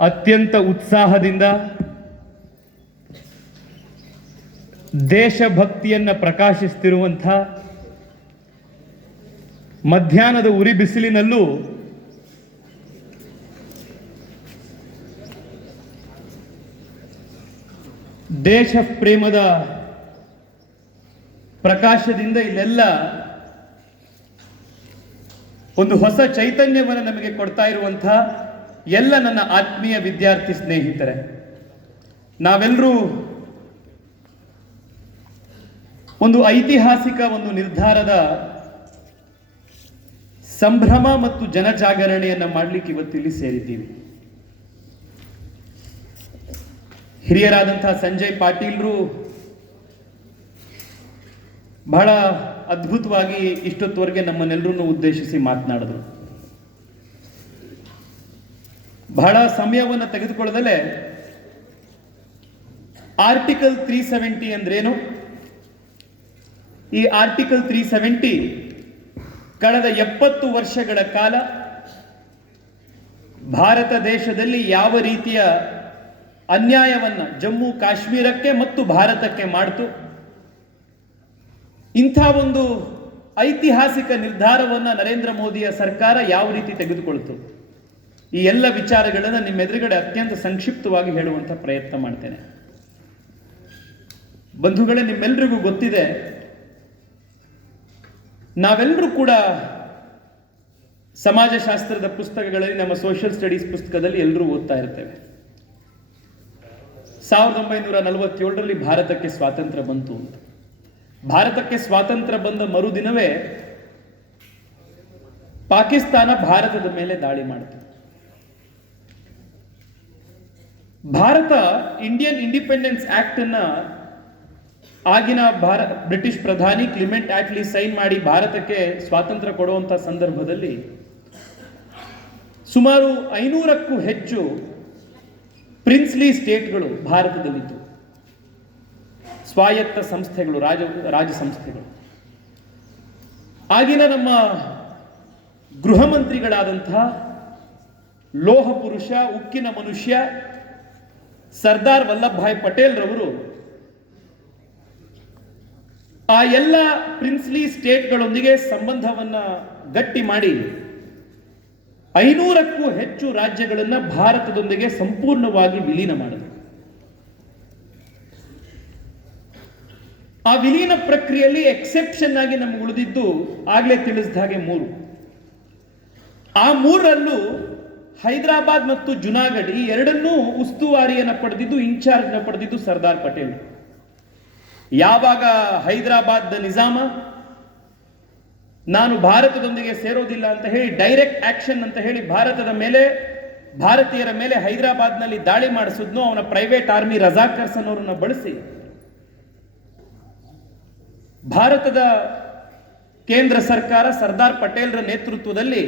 ಅತ್ಯಂತ ಉತ್ಸಾಹದಿಂದ ದೇಶಭಕ್ತಿಯನ್ನು ಪ್ರಕಾಶಿಸುತ್ತಿರುವಂಥ ಮಧ್ಯಾಹ್ನದ ಉರಿ ಬಿಸಿಲಿನಲ್ಲೂ ದೇಶ ಪ್ರೇಮದ ಪ್ರಕಾಶದಿಂದ ಇಲ್ಲೆಲ್ಲ ಒಂದು ಹೊಸ ಚೈತನ್ಯವನ್ನು ನಮಗೆ ಕೊಡ್ತಾ ಇರುವಂಥ ಎಲ್ಲ ನನ್ನ ಆತ್ಮೀಯ ವಿದ್ಯಾರ್ಥಿ ಸ್ನೇಹಿತರೆ, ನಾವೆಲ್ಲರೂ ಒಂದು ಐತಿಹಾಸಿಕ ಒಂದು ನಿರ್ಧಾರದ ಸಂಭ್ರಮ ಮತ್ತು ಜನಜಾಗರಣೆಯನ್ನು ಮಾಡಲಿಕ್ಕೆ ಇವತ್ತಿಲ್ಲಿ ಸೇರಿದ್ದೀವಿ. ಹಿರಿಯರಾದಂತಹ ಸಂಜಯ್ ಪಾಟೀಲ್ರು ಬಹಳ ಅದ್ಭುತವಾಗಿ ಇಷ್ಟೊತ್ತವರೆಗೆ ನಮ್ಮನ್ನೆಲ್ಲರನ್ನು ಉದ್ದೇಶಿಸಿ ಮಾತನಾಡಿದ್ರು. ಬಹಳ ಸಮಯವನ್ನು ತೆಗೆದುಕೊಳ್ಳದಲ್ಲೇ ಆರ್ಟಿಕಲ್ 370 ಅಂದ್ರೇನು, ಈ ಆರ್ಟಿಕಲ್ 370 ಕಳೆದ 70 ವರ್ಷಗಳ ಕಾಲ ಭಾರತ ದೇಶದಲ್ಲಿ ಯಾವ ರೀತಿಯ ಅನ್ಯಾಯವನ್ನು ಜಮ್ಮು ಕಾಶ್ಮೀರಕ್ಕೆ ಮತ್ತು ಭಾರತಕ್ಕೆ ಮಾಡಿತು, ಇಂಥ ಒಂದು ಐತಿಹಾಸಿಕ ನಿರ್ಧಾರವನ್ನು ನರೇಂದ್ರ ಮೋದಿಯ ಸರ್ಕಾರ ಯಾವ ರೀತಿ ತೆಗೆದುಕೊಳ್ತು, ಈ ಎಲ್ಲ ವಿಚಾರಗಳನ್ನು ನಿಮ್ಮ ಎದುರುಗಡೆ ಅತ್ಯಂತ ಸಂಕ್ಷಿಪ್ತವಾಗಿ ಹೇಳುವಂಥ ಪ್ರಯತ್ನ ಮಾಡ್ತೇನೆ. ಬಂಧುಗಳೇ, ನಿಮ್ಮೆಲ್ಲರಿಗೂ ಗೊತ್ತಿದೆ, ನಾವೆಲ್ಲರೂ ಕೂಡ ಸಮಾಜಶಾಸ್ತ್ರದ ಪುಸ್ತಕಗಳಲ್ಲಿ, ನಮ್ಮ ಸೋಷಿಯಲ್ ಸ್ಟಡೀಸ್ ಪುಸ್ತಕದಲ್ಲಿ ಎಲ್ಲರೂ ಓದ್ತಾ ಇರ್ತೇವೆ. 1947ರಲ್ಲಿ ಭಾರತಕ್ಕೆ ಸ್ವಾತಂತ್ರ್ಯ ಬಂತು ಅಂತ. ಭಾರತಕ್ಕೆ ಸ್ವಾತಂತ್ರ್ಯ ಬಂದ ಮರುದಿನವೇ ಪಾಕಿಸ್ತಾನ ಭಾರತದ ಮೇಲೆ ದಾಳಿ ಮಾಡಿತು. ಭಾರತ ಇಂಡಿಯನ್ ಇಂಡಿಪೆಂಡೆನ್ಸ್ ಆಕ್ಟ್ ಅನ್ನ ಆಗಿನ ಬ್ರಿಟಿಷ್ ಪ್ರಧಾನಿ ಕ್ಲಿಮೆಂಟ್ ಆಟ್ಲಿ ಸೈನ್ ಮಾಡಿ ಭಾರತಕ್ಕೆ ಸ್ವಾತಂತ್ರ್ಯ ಕೊಡುವಂತ ಸಂದರ್ಭದಲ್ಲಿ ಸುಮಾರು 500ಕ್ಕೂ ಹೆಚ್ಚು ಪ್ರಿನ್ಸ್ಲಿ ಸ್ಟೇಟ್ಗಳು ಭಾರತದಲ್ಲಿದ್ದು, ಸ್ವಾಯತ್ತ ಸಂಸ್ಥೆಗಳು, ರಾಜ ಸಂಸ್ಥೆಗಳು. ಆಗಿನ ನಮ್ಮ ಗೃಹ ಮಂತ್ರಿಗಳಾದಂತಹ ಲೋಹ ಪುರುಷ, ಉಕ್ಕಿನ ಮನುಷ್ಯ ಸರ್ದಾರ್ ವಲ್ಲಭಭಾಯ್ ಪಟೇಲ್ ರವರು ಆ ಎಲ್ಲ ಪ್ರಿನ್ಸ್ಲಿ ಸ್ಟೇಟ್ಗಳೊಂದಿಗೆ ಸಂಬಂಧವನ್ನ ಗಟ್ಟಿ ಮಾಡಿ 500ಕ್ಕೂ ಹೆಚ್ಚು ರಾಜ್ಯಗಳನ್ನು ಭಾರತದೊಂದಿಗೆ ಸಂಪೂರ್ಣವಾಗಿ ವಿಲೀನ ಮಾಡಿದರು. ಆ ವಿಲೀನ ಪ್ರಕ್ರಿಯೆಯಲ್ಲಿ ಎಕ್ಸೆಪ್ಷನ್ ಆಗಿ ನಮಗೆ ಉಳಿದಿದ್ದು ಆಗಲೇ ತಿಳಿಸಿದ ಹಾಗೆ 3. ಆ 3ರಲ್ಲೂ ಹೈದರಾಬಾದ್ ಮತ್ತು ಜುನಾಗಢ್ ಈ ಎರಡನ್ನೂ ಉಸ್ತುವಾರಿಯನ್ನು ಪಡೆದಿದ್ದು, ಇನ್ಚಾರ್ಜ್ನ ಪಡೆದಿದ್ದು ಸರ್ದಾರ್ ಪಟೇಲ್. ಯಾವಾಗ ಹೈದರಾಬಾದ್ ನಿಜಾಮ ನಾನು ಭಾರತದೊಂದಿಗೆ ಸೇರೋದಿಲ್ಲ ಅಂತ ಹೇಳಿ ಡೈರೆಕ್ಟ್ ಆಕ್ಷನ್ ಅಂತ ಹೇಳಿ ಭಾರತೀಯರ ಮೇಲೆ ಹೈದರಾಬಾದ್ನಲ್ಲಿ ದಾಳಿ ಮಾಡಿಸಿದ್ನು, ಅವನ ಪ್ರೈವೇಟ್ ಆರ್ಮಿ ರಜಾಕರ್ಸ್ ಅನ್ನೋರನ್ನ ಬಳಸಿ ಭಾರತದ ಕೇಂದ್ರ ಸರ್ಕಾರ ಸರ್ದಾರ್ ಪಟೇಲ್ರ ನೇತೃತ್ವದಲ್ಲಿ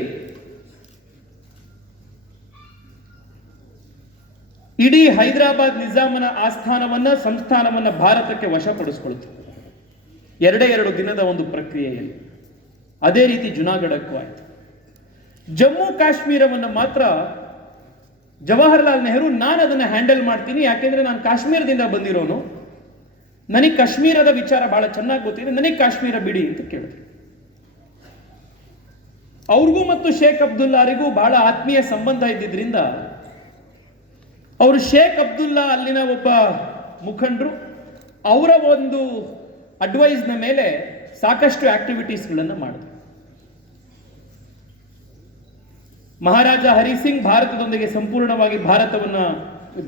ಇಡೀ ಹೈದರಾಬಾದ್ ನಿಜಾಮನ ಆಸ್ಥಾನವನ್ನ, ಸಂಸ್ಥಾನವನ್ನ ಭಾರತಕ್ಕೆ ವಶಪಡಿಸಿಕೊಳ್ತು. 2 ದಿನದ ಒಂದು ಪ್ರಕ್ರಿಯೆಯಲ್ಲಿ. ಅದೇ ರೀತಿ ಜುನಾಗಢಕ್ಕೂ ಆಯಿತು. ಜಮ್ಮು ಕಾಶ್ಮೀರವನ್ನು ಮಾತ್ರ ಜವಾಹರ್ಲಾಲ್ ನೆಹರು, ನಾನು ಅದನ್ನು ಹ್ಯಾಂಡಲ್ ಮಾಡ್ತೀನಿ, ಯಾಕೆಂದ್ರೆ ನಾನು ಕಾಶ್ಮೀರದಿಂದ ಬಂದಿರೋನು, ನನಗೆ ಕಾಶ್ಮೀರದ ವಿಚಾರ ಬಹಳ ಚೆನ್ನಾಗಿ ಗೊತ್ತಿದೆ, ನನಗೆ ಕಾಶ್ಮೀರ ಬಿಡಿ ಅಂತ ಕೇಳಿದ್ರು. ಅವ್ರಿಗೂ ಮತ್ತು ಶೇಖ್ ಅಬ್ದುಲ್ಲಾರಿಗೂ ಬಹಳ ಆತ್ಮೀಯ ಸಂಬಂಧ ಇದ್ದಿದ್ರಿಂದ ಅವರು ಶೇಖ್ ಅಬ್ದುಲ್ಲಾ ಅಲ್ಲಿನ ಒಬ್ಬ ಮುಖಂಡರು, ಅವರ ಒಂದು ಅಡ್ವೈಸ್ನ ಮೇಲೆ ಸಾಕಷ್ಟು ಆಕ್ಟಿವಿಟೀಸ್ಗಳನ್ನು ಮಾಡಿದ್ರು. ಮಹಾರಾಜ ಹರಿಸಿಂಗ್ ಭಾರತದೊಂದಿಗೆ ಸಂಪೂರ್ಣವಾಗಿ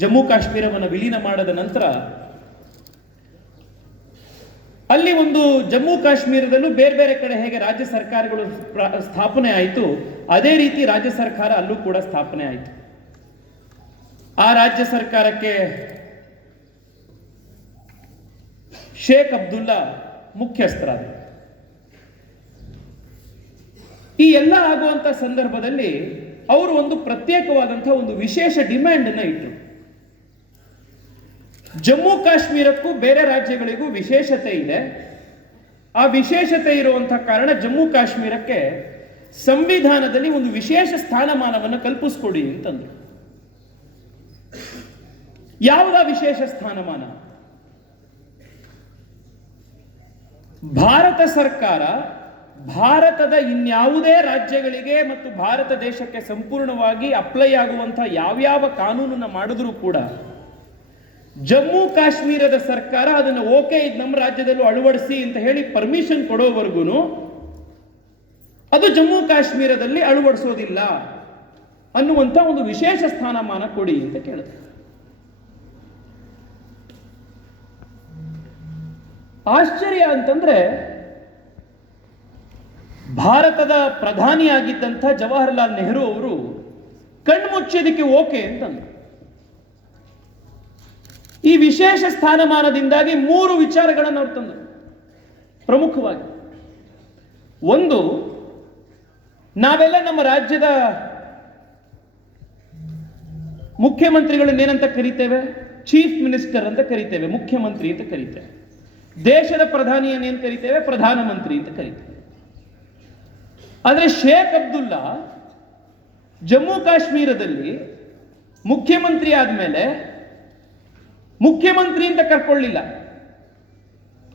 ಜಮ್ಮು ಕಾಶ್ಮೀರವನ್ನು ವಿಲೀನ ಮಾಡಿದ ನಂತರ ಅಲ್ಲಿ ಒಂದು ಜಮ್ಮು ಕಾಶ್ಮೀರದಲ್ಲೂ ಬೇರೆ ಬೇರೆ ಕಡೆ ಹೇಗೆ ರಾಜ್ಯ ಸರ್ಕಾರಗಳು ಸ್ಥಾಪನೆ ಆಯಿತು, ಅದೇ ರೀತಿ ರಾಜ್ಯ ಸರ್ಕಾರ ಅಲ್ಲೂ ಕೂಡ ಸ್ಥಾಪನೆ ಆಯಿತು. ಆ ರಾಜ್ಯ ಸರ್ಕಾರಕ್ಕೆ ಶೇಖ್ ಅಬ್ದುಲ್ಲಾ ಮುಖ್ಯಸ್ಥರಾದರು. ಈ ಎಲ್ಲ ಆಗುವಂತ ಸಂದರ್ಭದಲ್ಲಿ ಅವರು ಒಂದು ಪ್ರತ್ಯೇಕವಾದಂತಹ ಒಂದು ವಿಶೇಷ ಡಿಮ್ಯಾಂಡ್ ಅನ್ನ ಇಟ್ಟರು. ಜಮ್ಮು ಕಾಶ್ಮೀರಕ್ಕೂ ಬೇರೆ ರಾಜ್ಯಗಳಿಗೂ ವಿಶೇಷತೆ ಇದೆ. ಆ ವಿಶೇಷತೆ ಇರುವಂತಹ ಕಾರಣ ಜಮ್ಮು ಕಾಶ್ಮೀರಕ್ಕೆ ಸಂವಿಧಾನದಲ್ಲಿ ಒಂದು ವಿಶೇಷ ಸ್ಥಾನಮಾನವನ್ನು ಕಲ್ಪಿಸ್ಕೊಡಿ ಅಂತಂದ್ರು. ಯಾವುದ ವಿಶೇಷ ಸ್ಥಾನಮಾನ? ಭಾರತ ಸರ್ಕಾರ ಭಾರತದ ಇನ್ಯಾವುದೇ ರಾಜ್ಯಗಳಿಗೆ ಮತ್ತು ಭಾರತ ದೇಶಕ್ಕೆ ಸಂಪೂರ್ಣವಾಗಿ ಅಪ್ಲೈ ಆಗುವಂತಹ ಯಾವ್ಯಾವ ಕಾನೂನನ್ನ ಮಾಡಿದ್ರೂ ಕೂಡ ಜಮ್ಮು ಕಾಶ್ಮೀರದ ಸರ್ಕಾರ ಅದನ್ನು ಓಕೆ ಇದು ನಮ್ಮ ರಾಜ್ಯದಲ್ಲೂ ಅಳವಡಿಸಿ ಅಂತ ಹೇಳಿ ಪರ್ಮಿಷನ್ ಕೊಡೋವರೆಗೂ ಅದು ಜಮ್ಮು ಕಾಶ್ಮೀರದಲ್ಲಿ ಅಳವಡಿಸೋದಿಲ್ಲ ಅನ್ನುವಂಥ ಒಂದು ವಿಶೇಷ ಸ್ಥಾನಮಾನ ಕೊಡಿ ಅಂತ ಕೇಳಿದೆ. ಆಶ್ಚರ್ಯ ಅಂತಂದ್ರೆ, ಭಾರತದ ಪ್ರಧಾನಿಯಾಗಿದ್ದಂಥ ಜವಾಹರ್ಲಾಲ್ ನೆಹರು ಅವರು ಕಣ್ಮುಚ್ಚೋದಕ್ಕೆ ಓಕೆ ಅಂತಂದ್ರು. ಈ ವಿಶೇಷ ಸ್ಥಾನಮಾನದಿಂದಾಗಿ 3 ವಿಚಾರಗಳನ್ನು ಅವ್ರು ತಂದರು. ಪ್ರಮುಖವಾಗಿ ಒಂದು, ನಾವೆಲ್ಲ ನಮ್ಮ ರಾಜ್ಯದ ಮುಖ್ಯಮಂತ್ರಿಗಳನ್ನೇನಂತ ಕರಿತೇವೆ? ಚೀಫ್ ಮಿನಿಸ್ಟರ್ ಅಂತ ಕರಿತೇವೆ, ಮುಖ್ಯಮಂತ್ರಿ ಅಂತ ಕರಿತೇವೆ. ದೇಶದ ಪ್ರಧಾನಿಯನ್ನೇನು ಕರಿತೇವೆ? ಪ್ರಧಾನಮಂತ್ರಿ ಅಂತ ಕರಿತೇವೆ. ಆದರೆ ಶೇಖ್ ಅಬ್ದುಲ್ಲಾ ಜಮ್ಮು ಕಾಶ್ಮೀರದಲ್ಲಿ ಮುಖ್ಯಮಂತ್ರಿ ಆದಮೇಲೆ ಮುಖ್ಯಮಂತ್ರಿ ಅಂತ ಕರ್ಕೊಳ್ಳಿಲ್ಲ,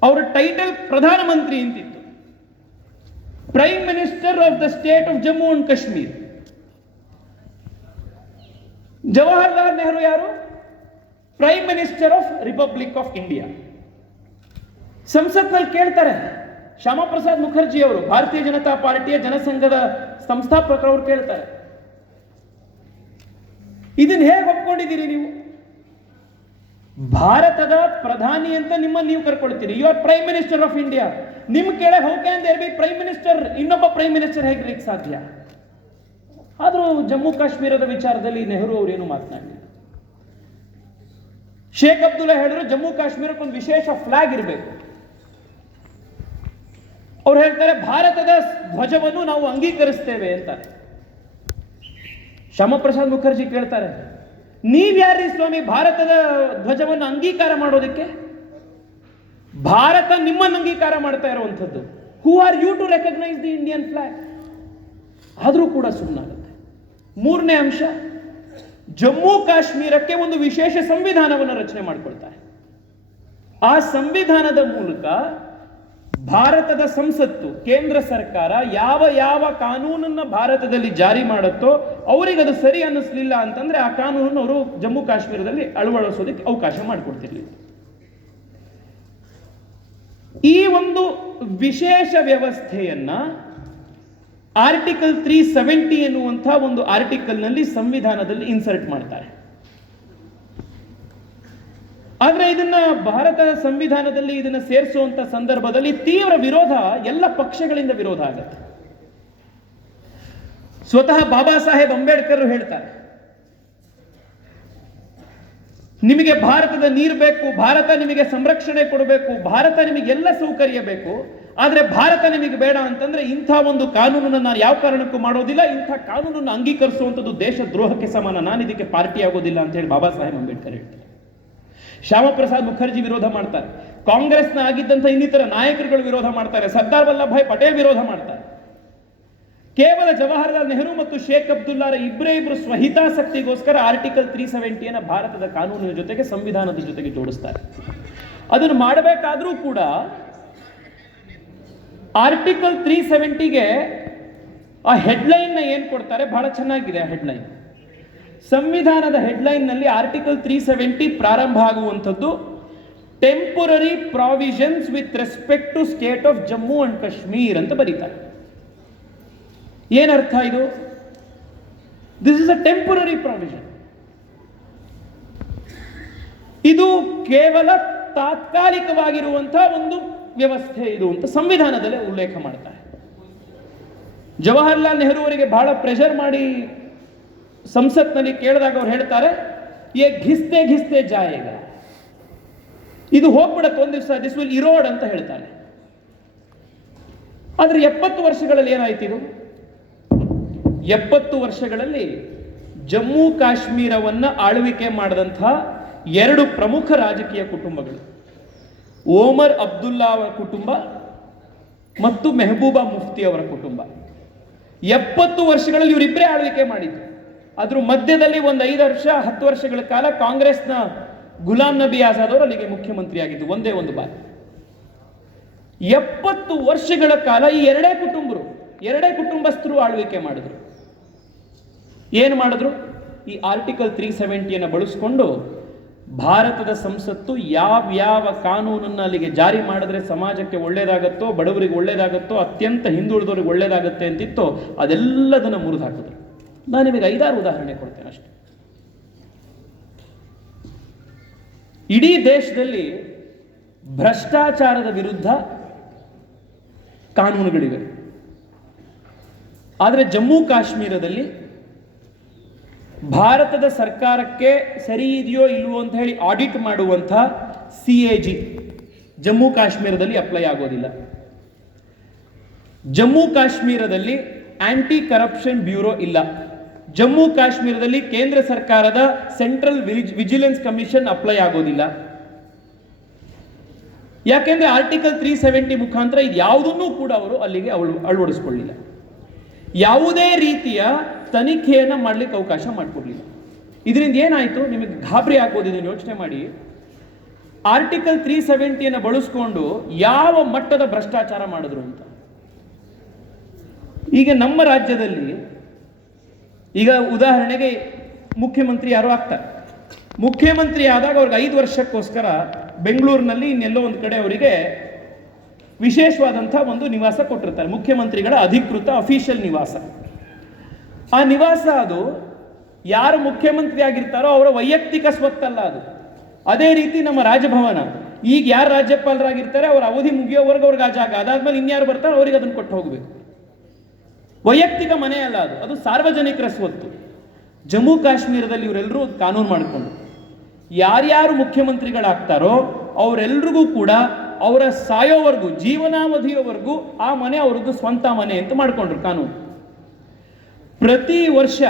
ಅವರ ಟೈಟಲ್ ಪ್ರಧಾನಮಂತ್ರಿ ಅಂತಿತ್ತು. Prime minister of the state of Jammu and Kashmir. Jawaharlal Nehru ಯಾರು? Prime minister of republic of India. ಸಂಸತ್ನಲ್ಲಿ ಕೇಳ್ತಾರೆ, ಶ್ಯಾಮಾ ಪ್ರಸಾದ್ ಮುಖರ್ಜಿ ಅವರು, ಭಾರತೀಯ ಜನತಾ ಪಾರ್ಟಿಯ ಜನಸಂಘದ ಸಂಸ್ಥಾಪಕರವರು ಕೇಳ್ತಾರೆ, ಇದನ್ನ ಹೇಗೆ ಒಪ್ಕೊಂಡಿದ್ದೀರಿ ನೀವು? ಭಾರತದ ಪ್ರಧಾನಿ ಅಂತ ನಿಮ್ಮನ್ನು ನೀವು ಕರ್ಕೊಳ್ತೀರಿ, you are prime minister of India. ನಿಮ್ ಕೇಳ how can there be prime minister, ಇನ್ನೊಬ್ಬ ಪ್ರೈಮ್ ಮಿನಿಸ್ಟರ್ ಹೇಗಿರ್ಲಿಕ್ಕೆ ಸಾಧ್ಯ? ಆದರೂ ಜಮ್ಮು ಕಾಶ್ಮೀರದ ವಿಚಾರದಲ್ಲಿ ನೆಹರು ಅವರು ಏನು ಮಾತನಾಡಲಿಲ್ಲ. ಶೇಖ್ ಅಬ್ದುಲ್ಲಾ ಹೇಳಿದ್ರು ಜಮ್ಮು ಕಾಶ್ಮೀರಕ್ಕೊಂದು ವಿಶೇಷ ಫ್ಲಾಗ್ ಇರಬೇಕು. ಅವ್ರು ಹೇಳ್ತಾರೆ ಭಾರತದ ಧ್ವಜವನ್ನು ನಾವು ಅಂಗೀಕರಿಸ್ತೇವೆ ಅಂತಾರೆ. ಶ್ಯಾಮಾ ಪ್ರಸಾದ್ ಮುಖರ್ಜಿ ಕೇಳ್ತಾರೆ, ನೀವ್ಯಾರೀ ಸ್ವಾಮಿ ಭಾರತದ ಧ್ವಜವನ್ನು ಅಂಗೀಕಾರ ಮಾಡೋದಕ್ಕೆ? ಭಾರತ ನಿಮ್ಮನ್ನು ಅಂಗೀಕಾರ ಮಾಡ್ತಾ ಇರುವಂಥದ್ದು. Who are you to recognise the Indian flag? ಆದರೂ ಕೂಡ ಸುಮ್ಮನಾಗುತ್ತೆ. 3ನೇ ಅಂಶ, ಜಮ್ಮು ಕಾಶ್ಮೀರಕ್ಕೆ ಒಂದು ವಿಶೇಷ ಸಂವಿಧಾನವನ್ನು ರಚನೆ ಮಾಡಿಕೊಳ್ತಾರೆ. ಆ ಸಂವಿಧಾನದ ಮೂಲಕ ಭಾರತದ ಸಂಸತ್ತು, ಕೇಂದ್ರ ಸರ್ಕಾರ ಯಾವ ಯಾವ ಕಾನೂನನ್ನ ಭಾರತದಲ್ಲಿ ಜಾರಿ ಮಾಡುತ್ತೋ ಅವರಿಗೆ ಅದು ಸರಿ ಅನ್ನಿಸ್ಲಿಲ್ಲ ಅಂತಂದ್ರೆ ಆ ಕಾನೂನನ್ನು ಅವರು ಜಮ್ಮು ಕಾಶ್ಮೀರದಲ್ಲಿ ಅಳವಡಿಸೋದಕ್ಕೆ ಅವಕಾಶ ಮಾಡಿಕೊಡ್ತಿರ್ಲಿಲ್ಲ. ಈ ಒಂದು ವಿಶೇಷ ವ್ಯವಸ್ಥೆಯನ್ನ ಆರ್ಟಿಕಲ್ 370 ಎನ್ನುವಂತಹ ಒಂದು ಆರ್ಟಿಕಲ್ ನಲ್ಲಿ ಸಂವಿಧಾನದಲ್ಲಿ ಇನ್ಸರ್ಟ್ ಮಾಡ್ತಾರೆ. ಆದ್ರೆ ಇದನ್ನ ಭಾರತದ ಸಂವಿಧಾನದಲ್ಲಿ ಇದನ್ನ ಸೇರಿಸುವಂತ ಸಂದರ್ಭದಲ್ಲಿ ತೀವ್ರ ವಿರೋಧ, ಎಲ್ಲ ಪಕ್ಷಗಳಿಂದ ವಿರೋಧ ಆಗುತ್ತೆ. ಸ್ವತಃ ಬಾಬಾ ಸಾಹೇಬ್ ಅಂಬೇಡ್ಕರ್ ಹೇಳ್ತಾರೆ, ನಿಮಗೆ ಭಾರತದ ನೀರು ಬೇಕು, ಭಾರತ ನಿಮಗೆ ಸಂರಕ್ಷಣೆ ಕೊಡಬೇಕು, ಭಾರತ ನಿಮಗೆ ಎಲ್ಲ ಸೌಕರ್ಯ ಬೇಕು, ಆದ್ರೆ ಭಾರತ ನಿಮಗೆ ಬೇಡ ಅಂತಂದ್ರೆ ಇಂಥ ಒಂದು ಕಾನೂನನ್ನು ನಾನು ಯಾವ ಕಾರಣಕ್ಕೂ ಮಾಡೋದಿಲ್ಲ, ಇಂಥ ಕಾನೂನನ್ನು ಅಂಗೀಕರಿಸುವಂಥದ್ದು ದೇಶ ದ್ರೋಹಕ್ಕೆ ಸಮಾನ, ನಾನು ಇದಕ್ಕೆ ಪಾರ್ಟಿ ಆಗೋದಿಲ್ಲ ಅಂತ ಹೇಳಿ ಬಾಬಾ ಸಾಹೇಬ್ ಅಂಬೇಡ್ಕರ್ ಹೇಳ್ತಾರೆ. ಶ್ಯಾಮಾ ಪ್ರಸಾದ್ ಮುಖರ್ಜಿ ವಿರೋಧ ಮಾಡ್ತಾರೆ, ಕಾಂಗ್ರೆಸ್ನ ಆಗಿದ್ದಂಥ ಇನ್ನಿತರ ನಾಯಕರುಗಳು ವಿರೋಧ ಮಾಡ್ತಾರೆ, ಸರ್ದಾರ್ ವಲ್ಲಭಾಯ್ ಪಟೇಲ್ ವಿರೋಧ ಮಾಡ್ತಾರೆ. ಕೇವಲ ಜವಾಹರ್ಲಾಲ್ ನೆಹರು ಮತ್ತು ಶೇಖ್ ಅಬ್ದುಲ್ಲಾರ ಇಬ್ಬರು ಸ್ವಹಿತಾಸಕ್ತಿಗೋಸ್ಕರ ಆರ್ಟಿಕಲ್ 370 ಭಾರತದ ಕಾನೂನಿನ ಜೊತೆಗೆ ಸಂವಿಧಾನದ ಜೊತೆಗೆ ಜೋಡಿಸ್ತಾರೆ. ಅದನ್ನು ಮಾಡಬೇಕಾದ್ರೂ ಕೂಡ ಆರ್ಟಿಕಲ್ 370ಗೆ ಆ ಹೆಡ್ಲೈನ್ ಏನ್ ಕೊಡ್ತಾರೆ ಬಹಳ ಚೆನ್ನಾಗಿದೆ. ಆ ಹೆಡ್ಲೈನ್, ಸಂವಿಧಾನದ ಹೆಡ್ಲೈನ್ ನಲ್ಲಿ ಆರ್ಟಿಕಲ್ 370 ಪ್ರಾರಂಭ ಆಗುವಂಥದ್ದು temporary provisions with respect to state of Jammu and Kashmir ಅಂತ ಬರೀತಾರೆ. ಏನರ್ಥ ಇದು? This is a temporary provision. ಇದು ಕೇವಲ ತಾತ್ಕಾಲಿಕವಾಗಿರುವಂತಹ ಒಂದು ವ್ಯವಸ್ಥೆ ಇದು ಅಂತ ಸಂವಿಧಾನದಲ್ಲೇ ಉಲ್ಲೇಖ ಮಾಡ್ತಾರೆ. ಜವಾಹರ್ಲಾಲ್ ನೆಹರು ಅವರಿಗೆ ಬಹಳ ಪ್ರೆಷರ್ ಮಾಡಿ ಸಂಸತ್ನಲ್ಲಿ ಕೇಳಿದಾಗ ಅವ್ರು ಹೇಳ್ತಾರೆ, ಏ ಘಿಸ್ತೆ ಘಿಸ್ತೆ ಜಾಯೇಗ, ಇದು ಹೋಗ್ಬಿಡತ್ತೆ ಒಂದ್ ದಿವಸ, ದಿಸ್ ವಿಲ್ ಇರೋಡ್ ಅಂತ ಹೇಳ್ತಾರೆ. ಆದ್ರೆ 70 ವರ್ಷಗಳಲ್ಲಿ ಏನಾಯ್ತು? ಇದು 70 ವರ್ಷಗಳಲ್ಲಿ ಜಮ್ಮು ಕಾಶ್ಮೀರವನ್ನ ಆಳ್ವಿಕೆ ಮಾಡಿದಂತಹ 2 ಪ್ರಮುಖ ರಾಜಕೀಯ ಕುಟುಂಬಗಳು, ಓಮರ್ ಅಬ್ದುಲ್ಲಾ ಅವರ ಕುಟುಂಬ ಮತ್ತು ಮೆಹಬೂಬಾ ಮುಫ್ತಿ ಅವರ ಕುಟುಂಬ, 70 ವರ್ಷಗಳಲ್ಲಿ ಇವರಿಬ್ಬರೇ ಆಳ್ವಿಕೆ ಮಾಡಿದ್ರು. ಅದ್ರ ಮಧ್ಯದಲ್ಲಿ ಒಂದು 5 ವರ್ಷ 10 ವರ್ಷಗಳ ಕಾಲ ಕಾಂಗ್ರೆಸ್ನ ಗುಲಾಂ ನಬಿ ಆಜಾದ್ ಅವರು ಅಲ್ಲಿಗೆ ಮುಖ್ಯಮಂತ್ರಿ ಆಗಿದ್ದು ಒಂದೇ ಒಂದು ಬಾರಿ. 70 ವರ್ಷಗಳ ಕಾಲ ಈ ಎರಡೇ ಕುಟುಂಬಸ್ಥರು ಆಳ್ವಿಕೆ ಮಾಡಿದ್ರು. ಏನು ಮಾಡಿದ್ರು? ಈ ಆರ್ಟಿಕಲ್ 370 ಬಳಸಿಕೊಂಡು ಭಾರತದ ಸಂಸತ್ತು ಯಾವ ಕಾನೂನನ್ನು ಅಲ್ಲಿಗೆ ಜಾರಿ ಮಾಡಿದ್ರೆ ಸಮಾಜಕ್ಕೆ ಒಳ್ಳೇದಾಗತ್ತೋ, ಬಡವರಿಗೆ ಒಳ್ಳೇದಾಗತ್ತೋ, ಅತ್ಯಂತ ಹಿಂದುಳಿದವರಿಗೆ ಒಳ್ಳೇದಾಗತ್ತೆ ಅಂತಿತ್ತೋ ಅದೆಲ್ಲದನ್ನು ಮುರಿದು ಹಾಕಿದ್ರು. ನಾನು ನಿಮಗೆ 5-6 ಉದಾಹರಣೆ ಕೊಡ್ತೇನೆ ಅಷ್ಟೇ. ಇಡೀ ದೇಶದಲ್ಲಿ ಭ್ರಷ್ಟಾಚಾರದ ವಿರುದ್ಧ ಕಾನೂನುಗಳಿವೆ. ಆದರೆ ಜಮ್ಮು ಕಾಶ್ಮೀರದಲ್ಲಿ ಭಾರತದ ಸರ್ಕಾರಕ್ಕೆ ಸರಿ ಇದೆಯೋ ಇಲ್ವೋ ಅಂತ ಹೇಳಿ ಆಡಿಟ್ ಮಾಡುವಂಥ CAG ಜಮ್ಮು ಕಾಶ್ಮೀರದಲ್ಲಿ ಅಪ್ಲೈ ಆಗೋದಿಲ್ಲ. ಜಮ್ಮು ಕಾಶ್ಮೀರದಲ್ಲಿ ಆಂಟಿ ಕರಪ್ಷನ್ ಬ್ಯೂರೋ ಇಲ್ಲ. ಜಮ್ಮು ಕಾಶ್ಮೀರದಲ್ಲಿ ಕೇಂದ್ರ ಸರ್ಕಾರದ ಸೆಂಟ್ರಲ್ ವಿಜಿಲೆನ್ಸ್ ಕಮಿಷನ್ ಅಪ್ಲೈ ಆಗೋದಿಲ್ಲ. ಯಾಕೆಂದ್ರೆ ಆರ್ಟಿಕಲ್ 370 ಮುಖಾಂತರ ಇದು ಯಾವುದನ್ನೂ ಕೂಡ ಅವರು ಅಲ್ಲಿಗೆ ಅಳವಡಿಸ್ಕೊಳ್ಳಿಲ್ಲ. ಯಾವುದೇ ರೀತಿಯ ತನಿಖೆಯನ್ನು ಮಾಡಲಿಕ್ಕೆ ಅವಕಾಶ ಮಾಡಿಕೊಡ್ಲಿಲ್ಲ. ಇದರಿಂದ ಏನಾಯಿತು? ನಿಮಗೆ ಗಾಬರಿ ಆಗ್ಬೋದು. ಇದನ್ನು ಯೋಚನೆ ಮಾಡಿ. ಆರ್ಟಿಕಲ್ 370 ಬಳಸ್ಕೊಂಡು ಯಾವ ಮಟ್ಟದ ಭ್ರಷ್ಟಾಚಾರ ಮಾಡಿದ್ರು ಅಂತ. ಈಗ ನಮ್ಮ ರಾಜ್ಯದಲ್ಲಿ ಈಗ ಉದಾಹರಣೆಗೆ ಮುಖ್ಯಮಂತ್ರಿ ಯಾರು ಆಗ್ತಾರೆ. ಮುಖ್ಯಮಂತ್ರಿ ಆದಾಗ ಅವ್ರಿಗೆ 5 ವರ್ಷಕ್ಕೋಸ್ಕರ ಬೆಂಗಳೂರಿನಲ್ಲಿ ಇನ್ನೆಲ್ಲೋ ಒಂದು ಕಡೆ ಅವರಿಗೆ ವಿಶೇಷವಾದಂಥ ಒಂದು ನಿವಾಸ ಕೊಟ್ಟಿರ್ತಾರೆ. ಮುಖ್ಯಮಂತ್ರಿಗಳ ಅಧಿಕೃತ ಅಫಿಷಿಯಲ್ ನಿವಾಸ. ಆ ನಿವಾಸ ಅದು ಯಾರು ಮುಖ್ಯಮಂತ್ರಿ ಆಗಿರ್ತಾರೋ ಅವರ ವೈಯಕ್ತಿಕ ಸ್ವತ್ತಲ್ಲ ಅದು. ಅದೇ ರೀತಿ ನಮ್ಮ ರಾಜಭವನ, ಈಗ ಯಾರು ರಾಜ್ಯಪಾಲರಾಗಿರ್ತಾರೆ ಅವರ ಅವಧಿ ಮುಗಿಯೋವರೆಗೂ ಅವ್ರಿಗೆ ಆ ಜಾಗ, ಅದಾದ್ಮೇಲೆ ಇನ್ಯಾರು ಬರ್ತಾರೋ ಅವ್ರಿಗೆ ಅದನ್ನು ಕೊಟ್ಟು ಹೋಗಬೇಕು. ವೈಯಕ್ತಿಕ ಮನೆ ಅಲ್ಲ ಅದು, ಅದು ಸಾರ್ವಜನಿಕರ ಸ್ವತ್ತು. ಜಮ್ಮು ಕಾಶ್ಮೀರದಲ್ಲಿ ಇವರೆಲ್ಲರೂ ಕಾನೂನು ಮಾಡಿಕೊಂಡು ಯಾರ್ಯಾರು ಮುಖ್ಯಮಂತ್ರಿಗಳಾಗ್ತಾರೋ ಅವರೆಲ್ರಿಗೂ ಕೂಡ ಅವರ ಸಾಯೋವರೆಗೂ, ಜೀವನಾವಧಿಯವರೆಗೂ ಆ ಮನೆ ಅವ್ರದ್ದು ಸ್ವಂತ ಮನೆ ಅಂತ ಮಾಡಿಕೊಂಡ್ರು ಕಾನೂನು. ಪ್ರತಿ ವರ್ಷ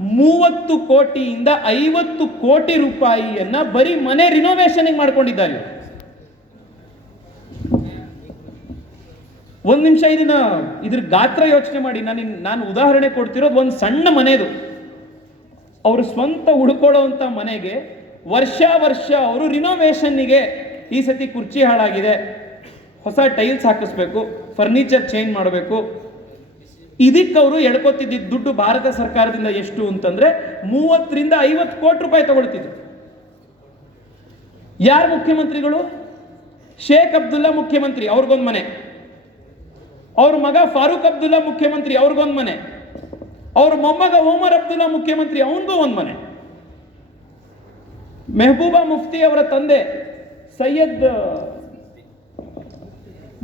30 ಕೋಟಿಯಿಂದ 50 ಕೋಟಿ ರೂಪಾಯಿಯನ್ನ ಬರೀ ಮನೆ ರಿನೋವೇಷನ್ ಮಾಡ್ಕೊಂಡಿದ್ದಾರೆ. ಒಂದು ನಿಮಿಷ ಇದ್ರ ಗಾತ್ರ ಯೋಚನೆ ಮಾಡಿ. ನಾನು ಉದಾಹರಣೆ ಕೊಡ್ತಿರೋದು ಒಂದು ಸಣ್ಣ ಮನೆದು. ಅವರು ಸ್ವಂತ ಉಳ್ಕೊಳ್ಳೋವಂಥ ಮನೆಗೆ ವರ್ಷ ಅವರು ರಿನೋವೇಷನ್ನಿಗೆ ಈ ಸತಿ ಕುರ್ಚಿ ಹಾಳಾಗಿದೆ, ಹೊಸ ಟೈಲ್ಸ್ ಹಾಕಿಸ್ಬೇಕು, ಫರ್ನಿಚರ್ ಚೇಂಜ್ ಮಾಡಬೇಕು, ಇದಕ್ಕೆ ಅವರು ಎಡ್ಕೊತಿದ್ದ ದುಡ್ಡು ಭಾರತ ಸರ್ಕಾರದಿಂದ ಎಷ್ಟು ಅಂತಂದ್ರೆ 30 ರಿಂದ 50 ಕೋಟಿ ರೂಪಾಯಿ ತಗೊಳ್ತಿದ್ರು. ಯಾರು ಮುಖ್ಯಮಂತ್ರಿಗಳು? ಶೇಖ್ ಅಬ್ದುಲ್ಲಾ ಮುಖ್ಯಮಂತ್ರಿ, ಅವ್ರಿಗೊಂದು ಮನೆ. ಅವ್ರ ಮಗ ಫಾರೂಕ್ ಅಬ್ದುಲ್ಲಾ ಮುಖ್ಯಮಂತ್ರಿ, ಅವ್ರಿಗೊಂದು ಮನೆ. ಅವ್ರ ಮೊಮ್ಮಗ ಓಮರ್ ಅಬ್ದುಲ್ಲಾ ಮುಖ್ಯಮಂತ್ರಿ, ಅವನಿಗೂ ಒಂದು ಮನೆ. ಮೆಹಬೂಬಾ ಮುಫ್ತಿ ಅವರ ತಂದೆ ಸೈಯದ್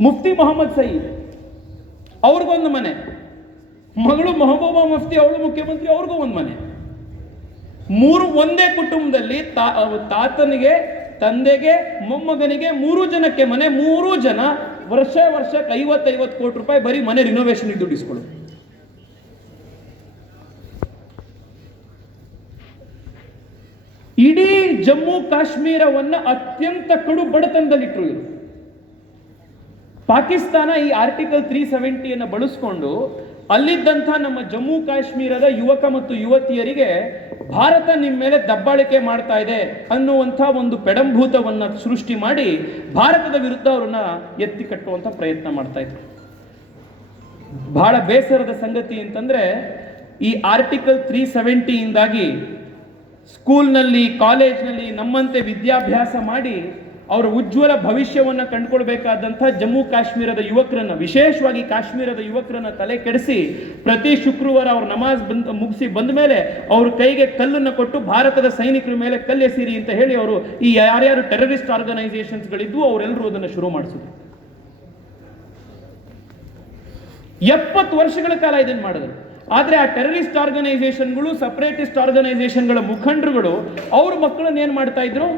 ಮುಫ್ತಿ ಮೊಹಮ್ಮದ್ ಸಯೀದ್, ಅವ್ರಿಗೊಂದು ಮನೆ. ಮಗಳು ಮೆಹಬೂಬಾ ಮುಫ್ತಿ, ಅವಳು ಮುಖ್ಯಮಂತ್ರಿ, ಅವ್ರಿಗೂ ಒಂದು ಮನೆ. ಒಂದೇ ಕುಟುಂಬದಲ್ಲಿ ತಾತನಿಗೆ, ತಂದೆಗೆ, ಮೊಮ್ಮಗನಿಗೆ 3 ಜನಕ್ಕೆ ಮನೆ. 3 ಜನ ವರ್ಷಕ್ಕೆ 50 ಕೋಟಿ ರೂಪಾಯಿ ಬರೀ ಮನೆ ರಿನೋವೇಷನ್ ದುಡ್ಡಿಸ್ಕೊಳ್ಳು. ಇಡೀ ಜಮ್ಮು ಕಾಶ್ಮೀರವನ್ನ ಅತ್ಯಂತ ಕಡು ಬಡತನದಲ್ಲಿಟ್ಟರು ಇವರು. ಪಾಕಿಸ್ತಾನ ಈ ಆರ್ಟಿಕಲ್ 370 ಬಳಸಿಕೊಂಡು ಅಲ್ಲಿದ್ದಂಥ ನಮ್ಮ ಜಮ್ಮು ಕಾಶ್ಮೀರದ ಯುವಕ ಮತ್ತು ಯುವತಿಯರಿಗೆ ಭಾರತ ನಿಮ್ಮ ಮೇಲೆ ದಬ್ಬಾಳಿಕೆ ಮಾಡ್ತಾ ಇದೆ ಅನ್ನುವಂಥ ಒಂದು ಪೆಡಂಭೂತವನ್ನ ಸೃಷ್ಟಿ ಮಾಡಿ ಭಾರತದ ವಿರುದ್ಧ ಅವರನ್ನ ಎತ್ತಿ ಕಟ್ಟುವಂಥ ಪ್ರಯತ್ನ ಮಾಡ್ತಾ ಇದ್ರು. ಬಹಳ ಬೇಸರದ ಸಂಗತಿ ಅಂತಂದ್ರೆ ಈ ಆರ್ಟಿಕಲ್ 370 ಇಂದಾಗಿ ಸ್ಕೂಲ್ನಲ್ಲಿ, ಕಾಲೇಜ್ನಲ್ಲಿ ನಮ್ಮಂತೆ ವಿದ್ಯಾಭ್ಯಾಸ ಮಾಡಿ ಅವರ ಉಜ್ವಲ ಭವಿಷ್ಯವನ್ನು ಕಂಡುಕೊಳ್ಬೇಕಾದಂಥ ಜಮ್ಮು ಕಾಶ್ಮೀರದ ಯುವಕರನ್ನ, ವಿಶೇಷವಾಗಿ ಕಾಶ್ಮೀರದ ಯುವಕರನ್ನ ತಲೆ ಕೆಡಿಸಿ ಪ್ರತಿ ಶುಕ್ರವಾರ ಅವ್ರ ನಮಾಜ್ ಮುಗಿಸಿ ಬಂದ ಮೇಲೆ ಅವ್ರ ಕೈಗೆ ಕಲ್ಲನ್ನು ಕೊಟ್ಟು ಭಾರತದ ಸೈನಿಕರ ಮೇಲೆ ಕಲ್ಲೆಸಿರಿ ಅಂತ ಹೇಳಿ ಅವರು ಈ ಯಾರ್ಯಾರು ಟೆರರಿಸ್ಟ್ ಆರ್ಗನೈಸೇಷನ್ಸ್ಗಳಿದ್ವು ಅವರೆಲ್ಲರೂ ಅದನ್ನು ಶುರು ಮಾಡಿಸಿದ್ರು. 70 ವರ್ಷಗಳ ಕಾಲ ಇದನ್ನು ಮಾಡಿದ್ರು. ಆದರೆ ಆ ಟೆರರಿಸ್ಟ್ ಆರ್ಗನೈಸೇಷನ್ಗಳು, ಸಪರೇಟಿಸ್ಟ್ ಆರ್ಗನೈಸೇಷನ್ಗಳ ಮುಖಂಡರುಗಳು ಅವ್ರ ಮಕ್ಕಳನ್ನ ಏನು ಮಾಡ್ತಾ ಇದ್ರು?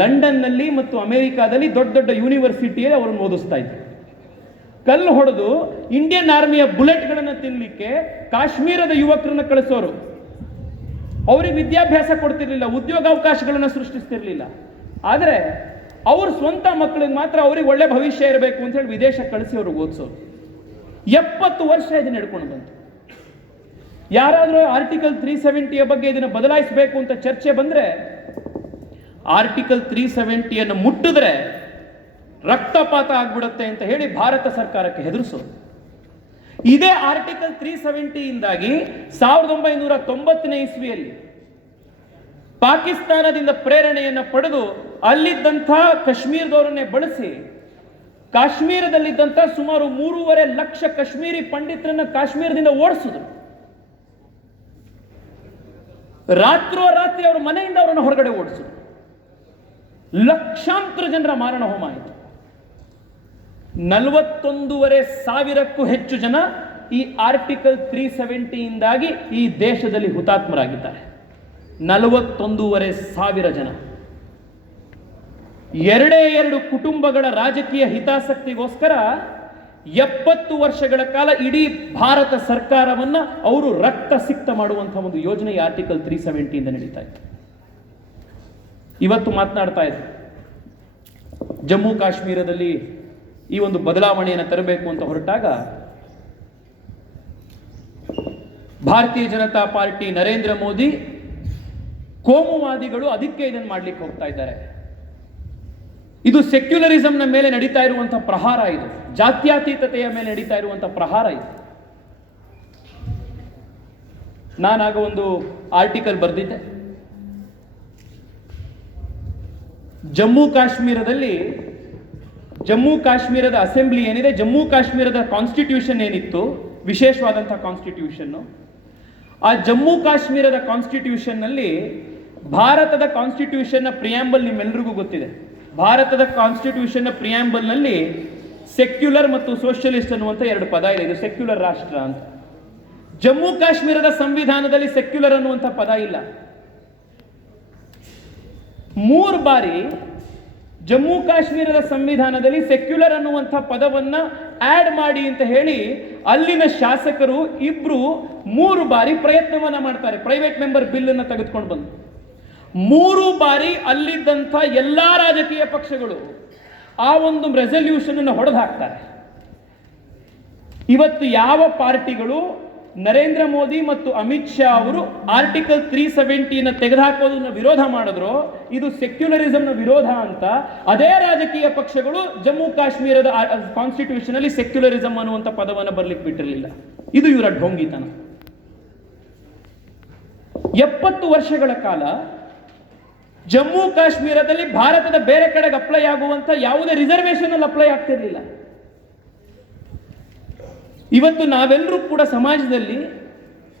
ಲಂಡನ್ನಲ್ಲಿ ಮತ್ತು ಅಮೆರಿಕಾದಲ್ಲಿ ದೊಡ್ಡ ದೊಡ್ಡ ಯೂನಿವರ್ಸಿಟಿಯಲ್ಲಿ ಅವರನ್ನು ಓದಿಸ್ತಾ ಇದ್ರು. ಕಲ್ಲು ಹೊಡೆದು ಇಂಡಿಯನ್ ಆರ್ಮಿಯ ಬುಲೆಟ್ಗಳನ್ನು ತಿನ್ನಲಿಕ್ಕೆ ಕಾಶ್ಮೀರದ ಯುವಕರನ್ನ ಕಳಿಸೋರು. ಅವ್ರಿಗೆ ವಿದ್ಯಾಭ್ಯಾಸ ಕೊಡ್ತಿರ್ಲಿಲ್ಲ, ಉದ್ಯೋಗಾವಕಾಶಗಳನ್ನು ಸೃಷ್ಟಿಸ್ತಿರ್ಲಿಲ್ಲ. ಆದರೆ ಅವ್ರ ಸ್ವಂತ ಮಕ್ಕಳಿಗೆ ಮಾತ್ರ ಅವ್ರಿಗೆ ಒಳ್ಳೆ ಭವಿಷ್ಯ ಇರಬೇಕು ಅಂತ ಹೇಳಿ ವಿದೇಶ ಕಳಿಸಿ ಅವ್ರಿಗೆ ಓದಿಸೋರು. 70 ವರ್ಷ ಇದನ್ನ ನಡ್ಕೊಂಡು ಬಂತು. ಯಾರಾದರೂ ಆರ್ಟಿಕಲ್ 370ಯ ಬಗ್ಗೆ ಇದನ್ನು ಬದಲಾಯಿಸಬೇಕು ಅಂತ ಚರ್ಚೆ ಬಂದ್ರೆ, ಆರ್ಟಿಕಲ್ 370ಯನ್ನು ಮುಟ್ಟಿದ್ರೆ ರಕ್ತಪಾತ ಆಗ್ಬಿಡುತ್ತೆ ಅಂತ ಹೇಳಿ ಭಾರತ ಸರ್ಕಾರಕ್ಕೆ ಹೆದರಿಸೋದು. ಇದೇ ಆರ್ಟಿಕಲ್ 370ಇಂದಾಗಿ 1990ನೇ ಇಸ್ವಿಯಲ್ಲಿ ಪಾಕಿಸ್ತಾನದಿಂದ ಪ್ರೇರಣೆಯನ್ನು ಪಡೆದು ಅಲ್ಲಿದ್ದಂಥ ಕಾಶ್ಮೀರದವರನ್ನೇ ಬಳಸಿ ಕಾಶ್ಮೀರದಲ್ಲಿದ್ದಂಥ ಸುಮಾರು 3.5 ಲಕ್ಷ ಕಾಶ್ಮೀರಿ ಪಂಡಿತರನ್ನ ಕಾಶ್ಮೀರದಿಂದ ಓಡಿಸಿದ್ರು. ರಾತ್ರೋರಾತ್ರಿ ಅವರ ಮನೆಯಿಂದ ಅವರನ್ನು ಹೊರಗಡೆ ಓಡಿಸಿದ್ರು. ಲಕ್ಷಾಂತರ ಜನರ ಮಾರಣ ಹೋಮ ಆಯಿತು. 41,500ಕ್ಕೂ ಹೆಚ್ಚು ಜನ ಈ ಆರ್ಟಿಕಲ್ 370ಇಂದಾಗಿ ಈ ದೇಶದಲ್ಲಿ ಹುತಾತ್ಮರಾಗಿದ್ದಾರೆ. 41,500 ಜನ. 2 ಕುಟುಂಬಗಳ ರಾಜಕೀಯ ಹಿತಾಸಕ್ತಿಗೋಸ್ಕರ 70 ವರ್ಷಗಳ ಕಾಲ ಇಡೀ ಭಾರತ ಸರ್ಕಾರವನ್ನ ಅವರು ರಕ್ತ ಸಿಕ್ತ ಮಾಡುವಂತಹ ಒಂದು ಯೋಜನೆ ಈ ಆರ್ಟಿಕಲ್ 370ಇಂದ ನಡೀತಾ ಇತ್ತು. ಇವತ್ತು ಮಾತನಾಡ್ತಾ ಇದ್ರು ಜಮ್ಮು ಕಾಶ್ಮೀರದಲ್ಲಿ ಈ ಒಂದು ಬದಲಾವಣೆಯನ್ನು ತರಬೇಕು ಅಂತ ಹೊರಟಾಗ ಭಾರತೀಯ ಜನತಾ ಪಾರ್ಟಿ ನರೇಂದ್ರ ಮೋದಿ ಕೋಮುವಾದಿಗಳು ಅದಕ್ಕೆ ಇದನ್ನು ಮಾಡ್ಲಿಕ್ಕೆ ಹೋಗ್ತಾ ಇದ್ದಾರೆ. ಇದು ಸೆಕ್ಯುಲರಿಸಂನ ಮೇಲೆ ನಡೀತಾ ಇರುವಂತಹ ಪ್ರಹಾರ, ಇದು ಜಾತ್ಯತೀತತೆಯ ಮೇಲೆ ನಡೀತಾ ಇರುವಂತಹ ಪ್ರಹಾರ. ಇದು ನಾನಾಗ ಒಂದು ಆರ್ಟಿಕಲ್ ಬರೆದಿದ್ದೆ. ಜಮ್ಮು ಕಾಶ್ಮೀರದ ಅಸೆಂಬ್ಲಿ ಏನಿದೆ, ಜಮ್ಮು ಕಾಶ್ಮೀರದ ಕಾನ್ಸ್ಟಿಟ್ಯೂಷನ್ ಏನಿತ್ತು, ವಿಶೇಷವಾದಂತಹ ಕಾನ್ಸ್ಟಿಟ್ಯೂಷನ್, ಆ ಜಮ್ಮು ಕಾಶ್ಮೀರದ ಕಾನ್ಸ್ಟಿಟ್ಯೂಷನ್ ನಲ್ಲಿ ಭಾರತದ ಕಾನ್ಸ್ಟಿಟ್ಯೂಷನ್ನ ಪ್ರಿಯಾಂಬಲ್ ನಿಮ್ಮೆಲ್ಲರಿಗೂ ಗೊತ್ತಿದೆ. ಭಾರತದ ಕಾನ್ಸ್ಟಿಟ್ಯೂಷನ್ನ ಪ್ರಿಯಾಂಬಲ್ ನಲ್ಲಿ ಸೆಕ್ಯುಲರ್ ಮತ್ತು ಸೋಷಿಯಲಿಸ್ಟ್ ಅನ್ನುವಂಥ 2 ಪದ ಇದೆ. ಇದು ಸೆಕ್ಯುಲರ್ ರಾಷ್ಟ್ರ ಅಂತ. ಜಮ್ಮು ಕಾಶ್ಮೀರದ ಸಂವಿಧಾನದಲ್ಲಿ ಸೆಕ್ಯುಲರ್ ಅನ್ನುವಂಥ ಪದ ಇಲ್ಲ. 3 ಬಾರಿ ಜಮ್ಮು ಕಾಶ್ಮೀರದ ಸಂವಿಧಾನದಲ್ಲಿ ಸೆಕ್ಯುಲರ್ ಅನ್ನುವಂಥ ಪದವನ್ನ ಆಡ್ ಮಾಡಿ ಅಂತ ಹೇಳಿ ಅಲ್ಲಿನ ಶಾಸಕರು 3 ಬಾರಿ ಪ್ರಯತ್ನವನ್ನ ಮಾಡ್ತಾರೆ. ಪ್ರೈವೇಟ್ ಮೆಂಬರ್ ಬಿಲ್ ಅನ್ನು ತೆಗೆದುಕೊಂಡು ಬಂದು 3 ಬಾರಿ ಅಲ್ಲಿದ್ದಂಥ ಎಲ್ಲಾ ರಾಜಕೀಯ ಪಕ್ಷಗಳು ಆ ಒಂದು ರೆಸಲ್ಯೂಷನ್ ಅನ್ನು ಹೊಡೆದು ಹಾಕ್ತಾರೆ. ಇವತ್ತು ಯಾವ ಪಾರ್ಟಿಗಳು ನರೇಂದ್ರ ಮೋದಿ ಮತ್ತು ಅಮಿತ್ ಶಾ ಅವರು ಆರ್ಟಿಕಲ್ 370ನ ತೆಗೆದುಹಾಕೋದನ್ನ ವಿರೋಧ ಮಾಡಿದ್ರು, ಇದು ಸೆಕ್ಯುಲರಿಸಂನ ವಿರೋಧ ಅಂತ, ಅದೇ ರಾಜಕೀಯ ಪಕ್ಷಗಳು ಜಮ್ಮು ಕಾಶ್ಮೀರದ ಕಾನ್ಸ್ಟಿಟ್ಯೂಷನ್ ಅಲ್ಲಿ ಸೆಕ್ಯುಲರಿಸಂ ಅನ್ನುವಂಥ ಪದವನ್ನು ಬರ್ಲಿಕ್ಕೆ ಬಿಟ್ಟಿರಲಿಲ್ಲ. ಇದು ಇವರ ಢೋಂಗಿತನ. 70 ವರ್ಷಗಳ ಕಾಲ ಜಮ್ಮು ಕಾಶ್ಮೀರದಲ್ಲಿ ಭಾರತದ ಬೇರೆ ಕಡೆಗೆ ಅಪ್ಲೈ ಆಗುವಂತ ಯಾವುದೇ ರಿಸರ್ವೇಶನ್ ಅಲ್ಲಿ ಅಪ್ಲೈ ಆಗ್ತಿರ್ಲಿಲ್ಲ. ಇವತ್ತು ನಾವೆಲ್ಲರೂ ಕೂಡ ಸಮಾಜದಲ್ಲಿ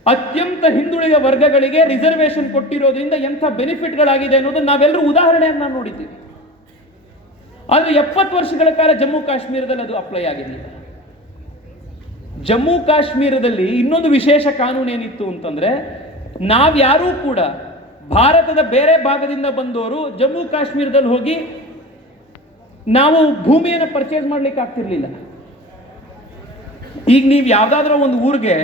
ಅತ್ಯಂತ ಹಿಂದುಳಿದ ವರ್ಗಗಳಿಗೆ ರಿಸರ್ವೇಶನ್ ಕೊಟ್ಟಿರೋದ್ರಿಂದ ಎಂಥ ಬೆನಿಫಿಟ್ಗಳಾಗಿದೆ ಅನ್ನೋದನ್ನು ನಾವೆಲ್ಲರೂ ಉದಾಹರಣೆಯನ್ನು ನೋಡಿದ್ದೀವಿ. ಆದರೆ 70 ವರ್ಷಗಳ ಕಾಲ ಜಮ್ಮು ಕಾಶ್ಮೀರದಲ್ಲಿ ಅದು ಅಪ್ಲೈ ಆಗಿರಲಿಲ್ಲ. ಜಮ್ಮು ಕಾಶ್ಮೀರದಲ್ಲಿ ಇನ್ನೊಂದು ವಿಶೇಷ ಕಾನೂನು ಏನಿತ್ತು ಅಂತಂದ್ರೆ, ನಾವ್ಯಾರೂ ಕೂಡ ಭಾರತದ ಬೇರೆ ಭಾಗದಿಂದ ಬಂದವರು ಜಮ್ಮು ಕಾಶ್ಮೀರದಲ್ಲಿ ಹೋಗಿ ನಾವು ಭೂಮಿಯನ್ನು ಪರ್ಚೇಸ್ ಮಾಡ್ಲಿಕ್ಕೆ ಆಗ್ತಿರ್ಲಿಲ್ಲ. ಈಗ ನೀವು ಯಾವ್ದಾದ್ರೂ ಒಂದು ಊರಿಗೆ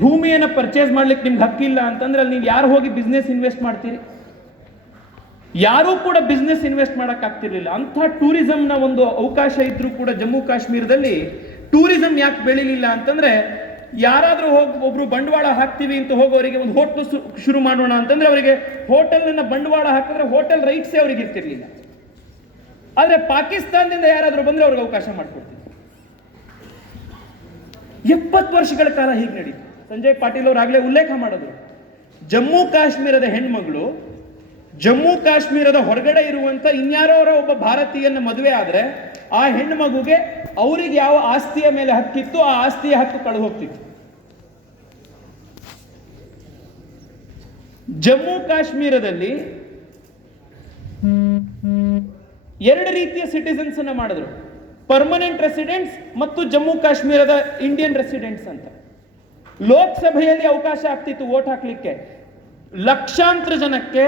ಭೂಮಿಯನ್ನು ಪರ್ಚೇಸ್ ಮಾಡ್ಲಿಕ್ಕೆ ನಿಮ್ಗೆ ಹಕ್ಕಿಲ್ಲ ಅಂತಂದ್ರೆ ಅಲ್ಲಿ ನೀವು ಯಾರು ಹೋಗಿ ಬಿಸ್ನೆಸ್ ಇನ್ವೆಸ್ಟ್ ಮಾಡ್ತೀರಿ? ಯಾರೂ ಕೂಡ ಬಿಸ್ನೆಸ್ ಇನ್ವೆಸ್ಟ್ ಮಾಡಕ್ ಆಗ್ತಿರ್ಲಿಲ್ಲ. ಅಂಥ ಟೂರಿಸಂನ ಒಂದು ಅವಕಾಶ ಇದ್ರೂ ಕೂಡ ಜಮ್ಮು ಕಾಶ್ಮೀರದಲ್ಲಿ ಟೂರಿಸಂ ಯಾಕೆ ಬೆಳಿಲಿಲ್ಲ ಅಂತಂದ್ರೆ, ಯಾರಾದ್ರೂ ಒಬ್ರು ಬಂಡವಾಳ ಹಾಕ್ತೀವಿ ಅಂತ ಹೋಗೋರಿಗೆ ಒಂದು ಹೋಟೆಲ್ ಶುರು ಮಾಡೋಣ ಅಂತಂದ್ರೆ ಅವರಿಗೆ ಹೋಟೆಲ್ನ ಬಂಡವಾಳ ಹಾಕಿದ್ರೆ ಹೋಟೆಲ್ ರೈಟ್ಸೇ ಅವ್ರಿಗೆ ಇರ್ತಿರ್ಲಿಲ್ಲ. ಆದ್ರೆ ಪಾಕಿಸ್ತಾನದಿಂದ ಯಾರಾದ್ರೂ ಬಂದ್ರೆ ಅವ್ರಿಗೆ ಅವಕಾಶ ಮಾಡಿಕೊಡ್ತೀವಿ. 70 ವರ್ಷಗಳ ಕಾಲ ಹೀಗೆ ನಡೀತು. ಸಂಜಯ್ ಪಾಟೀಲ್ ಅವರು ಆಗ್ಲೇ ಉಲ್ಲೇಖ ಮಾಡಿದ್ರು, ಜಮ್ಮು ಕಾಶ್ಮೀರದ ಹೆಣ್ಮಗಳು ಜಮ್ಮು ಕಾಶ್ಮೀರದ ಹೊರಗಡೆ ಇರುವಂತ ಇನ್ಯಾರೋ ಒಬ್ಬ ಭಾರತೀಯನ ಮದುವೆ ಆದ್ರೆ ಆ ಹೆಣ್ಣು ಮಗುಗೆ ಅವರಿಗೆ ಯಾವ ಆಸ್ತಿಯ ಮೇಲೆ ಹಕ್ಕಿತ್ತು ಆ ಆಸ್ತಿಯ ಹಕ್ಕು ಕಳೆದು ಹೋಗ್ತಿತ್ತು. ಜಮ್ಮು ಕಾಶ್ಮೀರದಲ್ಲಿ 2 ರೀತಿಯ ಸಿಟಿಸನ್ಸ್ ಅನ್ನ ಮಾಡಿದ್ರು, ಪರ್ಮನೆಂಟ್ ರೆಸಿಡೆಂಟ್ಸ್ ಮತ್ತು ಜಮ್ಮು ಕಾಶ್ಮೀರದ ಇಂಡಿಯನ್ ರೆಸಿಡೆಂಟ್ಸ್ ಅಂತ. ಲೋಕಸಭೆಯಲ್ಲಿ ಅವಕಾಶ ಆಗ್ತಿತ್ತು ವೋಟ್ ಹಾಕ್ಲಿಕ್ಕೆ. ಲಕ್ಷಾಂತರ ಜನಕ್ಕೆ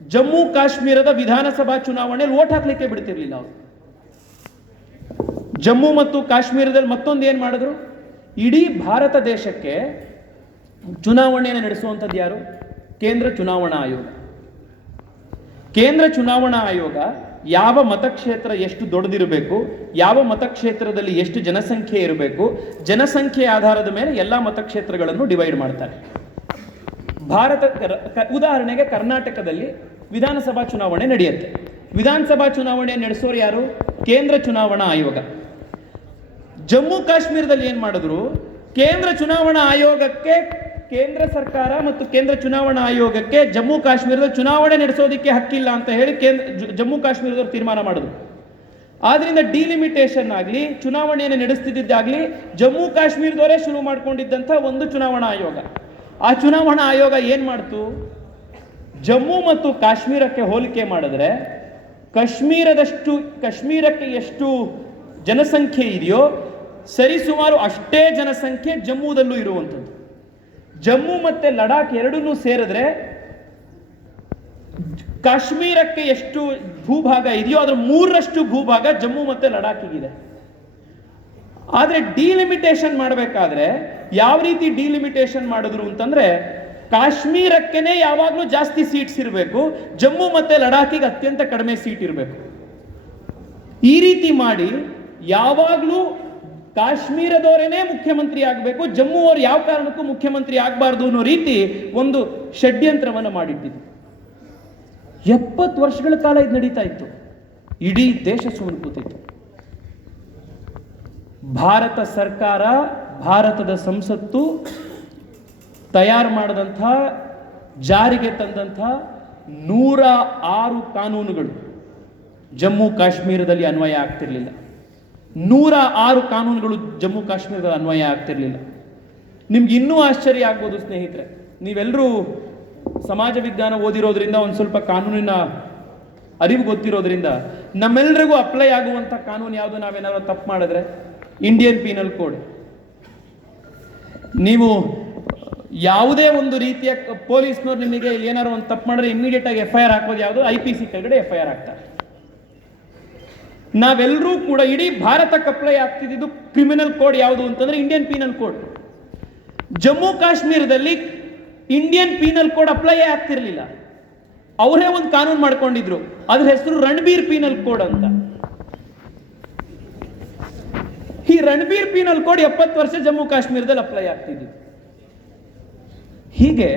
ಜಮ್ಮು ಕಾಶ್ಮೀರದ ವಿಧಾನಸಭಾ ಚುನಾವಣೆಯಲ್ಲಿ ವೋಟ್ ಹಾಕ್ಲಿಕ್ಕೆ ಬಿಡ್ತಿರ್ಲಿಲ್ಲ ಅವರು. ಜಮ್ಮು ಮತ್ತು ಕಾಶ್ಮೀರದಲ್ಲಿ ಮತ್ತೊಂದು ಏನ್ ಮಾಡಿದ್ರು, ಇಡೀ ಭಾರತ ದೇಶಕ್ಕೆ ಚುನಾವಣೆಯನ್ನು ನಡೆಸುವಂಥದ್ದು ಯಾರು? ಕೇಂದ್ರ ಚುನಾವಣಾ ಆಯೋಗ. ಕೇಂದ್ರ ಚುನಾವಣಾ ಆಯೋಗ ಯಾವ ಮತಕ್ಷೇತ್ರ ಎಷ್ಟು ದೊಡ್ಡದಿರಬೇಕು, ಯಾವ ಮತಕ್ಷೇತ್ರದಲ್ಲಿ ಎಷ್ಟು ಜನಸಂಖ್ಯೆ ಇರಬೇಕು, ಜನಸಂಖ್ಯೆ ಆಧಾರದ ಮೇಲೆ ಎಲ್ಲ ಮತಕ್ಷೇತ್ರಗಳನ್ನು ಡಿವೈಡ್ ಮಾಡ್ತಾರೆ. ಉದಾಹರಣೆಗೆ ಕರ್ನಾಟಕದಲ್ಲಿ ವಿಧಾನಸಭಾ ಚುನಾವಣೆ ನಡೆಯುತ್ತೆ. ವಿಧಾನಸಭಾ ಚುನಾವಣೆ ನಡೆಸೋರು ಯಾರು? ಕೇಂದ್ರ ಚುನಾವಣಾ ಆಯೋಗ. ಜಮ್ಮು ಕಾಶ್ಮೀರದಲ್ಲಿ ಏನ್ ಮಾಡಿದ್ರು, ಕೇಂದ್ರ ಚುನಾವಣಾ ಆಯೋಗಕ್ಕೆ, ಕೇಂದ್ರ ಸರ್ಕಾರ ಮತ್ತು ಕೇಂದ್ರ ಚುನಾವಣಾ ಆಯೋಗಕ್ಕೆ ಜಮ್ಮು ಕಾಶ್ಮೀರದ ಚುನಾವಣೆ ನಡೆಸೋದಕ್ಕೆ ಹಕ್ಕಿಲ್ಲ ಅಂತ ಹೇಳಿ ಜಮ್ಮು ಕಾಶ್ಮೀರದವರು ತೀರ್ಮಾನ ಮಾಡಿದ್ರು. ಆದ್ರಿಂದ ಡಿಲಿಮಿಟೇಷನ್ ಆಗಲಿ, ಚುನಾವಣೆಯನ್ನು ನಡೆಸ್ತಿದ್ದಾಗಲಿ ಜಮ್ಮು ಕಾಶ್ಮೀರದವರೇ ಶುರು ಮಾಡ್ಕೊಂಡಿದ್ದಂಥ ಒಂದು ಚುನಾವಣಾ ಆಯೋಗ. ಆ ಚುನಾವಣಾ ಆಯೋಗ ಏನ್ ಮಾಡ್ತು, ಜಮ್ಮು ಮತ್ತು ಕಾಶ್ಮೀರಕ್ಕೆ ಹೋಲಿಕೆ ಮಾಡಿದ್ರೆ ಕಾಶ್ಮೀರಕ್ಕೆ ಎಷ್ಟು ಜನಸಂಖ್ಯೆ ಇದೆಯೋ ಸರಿಸುಮಾರು ಅಷ್ಟೇ ಜನಸಂಖ್ಯೆ ಜಮ್ಮುದಲ್ಲೂ ಇರುವಂಥದ್ದು. ಜಮ್ಮು ಮತ್ತೆ ಲಡಾಖ್ ಎರಡನ್ನೂ ಸೇರಿದ್ರೆ ಕಾಶ್ಮೀರಕ್ಕೆ ಎಷ್ಟು ಭೂಭಾಗ ಇದೆಯೋ ಅದರ 3ರಷ್ಟು ಭೂಭಾಗ ಜಮ್ಮು ಮತ್ತೆ ಲಡಾಖಿಗಿದೆ. ಆದ್ರೆ ಡಿಲಿಮಿಟೇಷನ್ ಮಾಡಬೇಕಾದ್ರೆ ಯಾವ ರೀತಿ ಡಿಲಿಮಿಟೇಷನ್ ಮಾಡಿದ್ರು ಅಂತಂದ್ರೆ, ಕಾಶ್ಮೀರಕ್ಕೆನೆ ಯಾವಾಗಲೂ ಜಾಸ್ತಿ ಸೀಟ್ಸ್ ಇರಬೇಕು, ಜಮ್ಮು ಮತ್ತೆ ಲಡಾಖಿಗೆ ಅತ್ಯಂತ ಕಡಿಮೆ ಸೀಟ್ ಇರಬೇಕು. ಈ ರೀತಿ ಮಾಡಿ ಯಾವಾಗಲೂ ಕಾಶ್ಮೀರದವರೇನೇ ಮುಖ್ಯಮಂತ್ರಿ ಆಗಬೇಕು, ಜಮ್ಮು ಅವರು ಯಾವ ಕಾರಣಕ್ಕೂ ಮುಖ್ಯಮಂತ್ರಿ ಆಗಬಾರ್ದು ಅನ್ನೋ ರೀತಿ ಒಂದು ಷಡ್ಯಂತ್ರವನ್ನು ಮಾಡಿಟ್ಟಿದ್ರು. 70 ವರ್ಷಗಳ ಕಾಲ ಇದು ನಡೀತಾ ಇತ್ತು. ಇಡೀ ದೇಶ ಸುಮ್ಮನೆ ಕೂತಿತ್ತು. ಭಾರತ ಸರ್ಕಾರ, ಭಾರತದ ಸಂಸತ್ತು ತಯಾರು ಮಾಡಿದಂಥ, ಜಾರಿಗೆ ತಂದಂಥ 106 ಕಾನೂನುಗಳು ಜಮ್ಮು ಕಾಶ್ಮೀರದಲ್ಲಿ ಅನ್ವಯ ಆಗ್ತಿರ್ಲಿಲ್ಲ. 106 ಕಾನೂನುಗಳು ಜಮ್ಮು ಕಾಶ್ಮೀರದಲ್ಲಿ ಅನ್ವಯ ಆಗ್ತಿರ್ಲಿಲ್ಲ. ನಿಮ್ಗೆ ಇನ್ನೂ ಆಶ್ಚರ್ಯ ಆಗ್ಬೋದು ಸ್ನೇಹಿತರೆ, ನೀವೆಲ್ಲರೂ ಸಮಾಜ ವಿಜ್ಞಾನ ಓದಿರೋದ್ರಿಂದ ಒಂದು ಸ್ವಲ್ಪ ಕಾನೂನಿನ ಅರಿವು ಗೊತ್ತಿರೋದ್ರಿಂದ ನಮ್ಮೆಲ್ಲರಿಗೂ ಅಪ್ಲೈ ಆಗುವಂಥ ಕಾನೂನು ಯಾವುದು? ನಾವೇನಾದ್ರು ತಪ್ಪು ಮಾಡಿದ್ರೆ ಇಂಡಿಯನ್ ಪೀನಲ್ ಕೋಡ್. ನೀವು ಯಾವುದೇ ಒಂದು ರೀತಿಯ ಪೊಲೀಸ್ನವ್ರು ನಿಮಗೆ ಏನಾದ್ರು ಒಂದು ತಪ್ಪು ಮಾಡಿದ್ರೆ ಇಮಿಡಿಯೇಟ್ ಆಗಿ FIR ಹಾಕೋದು ಯಾವುದು? IPC ಕೆಳಗಡೆ FIR ಹಾಕ್ತಾರೆ. ನಾವೆಲ್ಲರೂ ಕೂಡ ಇಡೀ ಭಾರತಕ್ಕೆ ಅಪ್ಲೈ ಆಗ್ತಿದ್ದು ಕ್ರಿಮಿನಲ್ ಕೋಡ್ ಯಾವುದು ಅಂತಂದ್ರೆ ಇಂಡಿಯನ್ ಪೀನಲ್ ಕೋಡ್. ಜಮ್ಮು ಕಾಶ್ಮೀರದಲ್ಲಿ ಇಂಡಿಯನ್ ಪೀನಲ್ ಕೋಡ್ ಅಪ್ಲೈ ಆಗ್ತಿರ್ಲಿಲ್ಲ. ಅವರೇ ಒಂದು ಕಾನೂನು ಮಾಡ್ಕೊಂಡಿದ್ರು, ಅದ್ರ ಹೆಸರು ರಣಬೀರ್ ಪೀನಲ್ ಕೋಡ್ ಅಂತ. ಈ ರಣಬೀರ್ ಪೀನಲ್ ಕೋಡ್ 70 ವರ್ಷ ಜಮ್ಮು ಕಾಶ್ಮೀರದಲ್ಲಿ ಅಪ್ಲೈ ಆಗ್ತಿದ್ದು. ಹೀಗೆ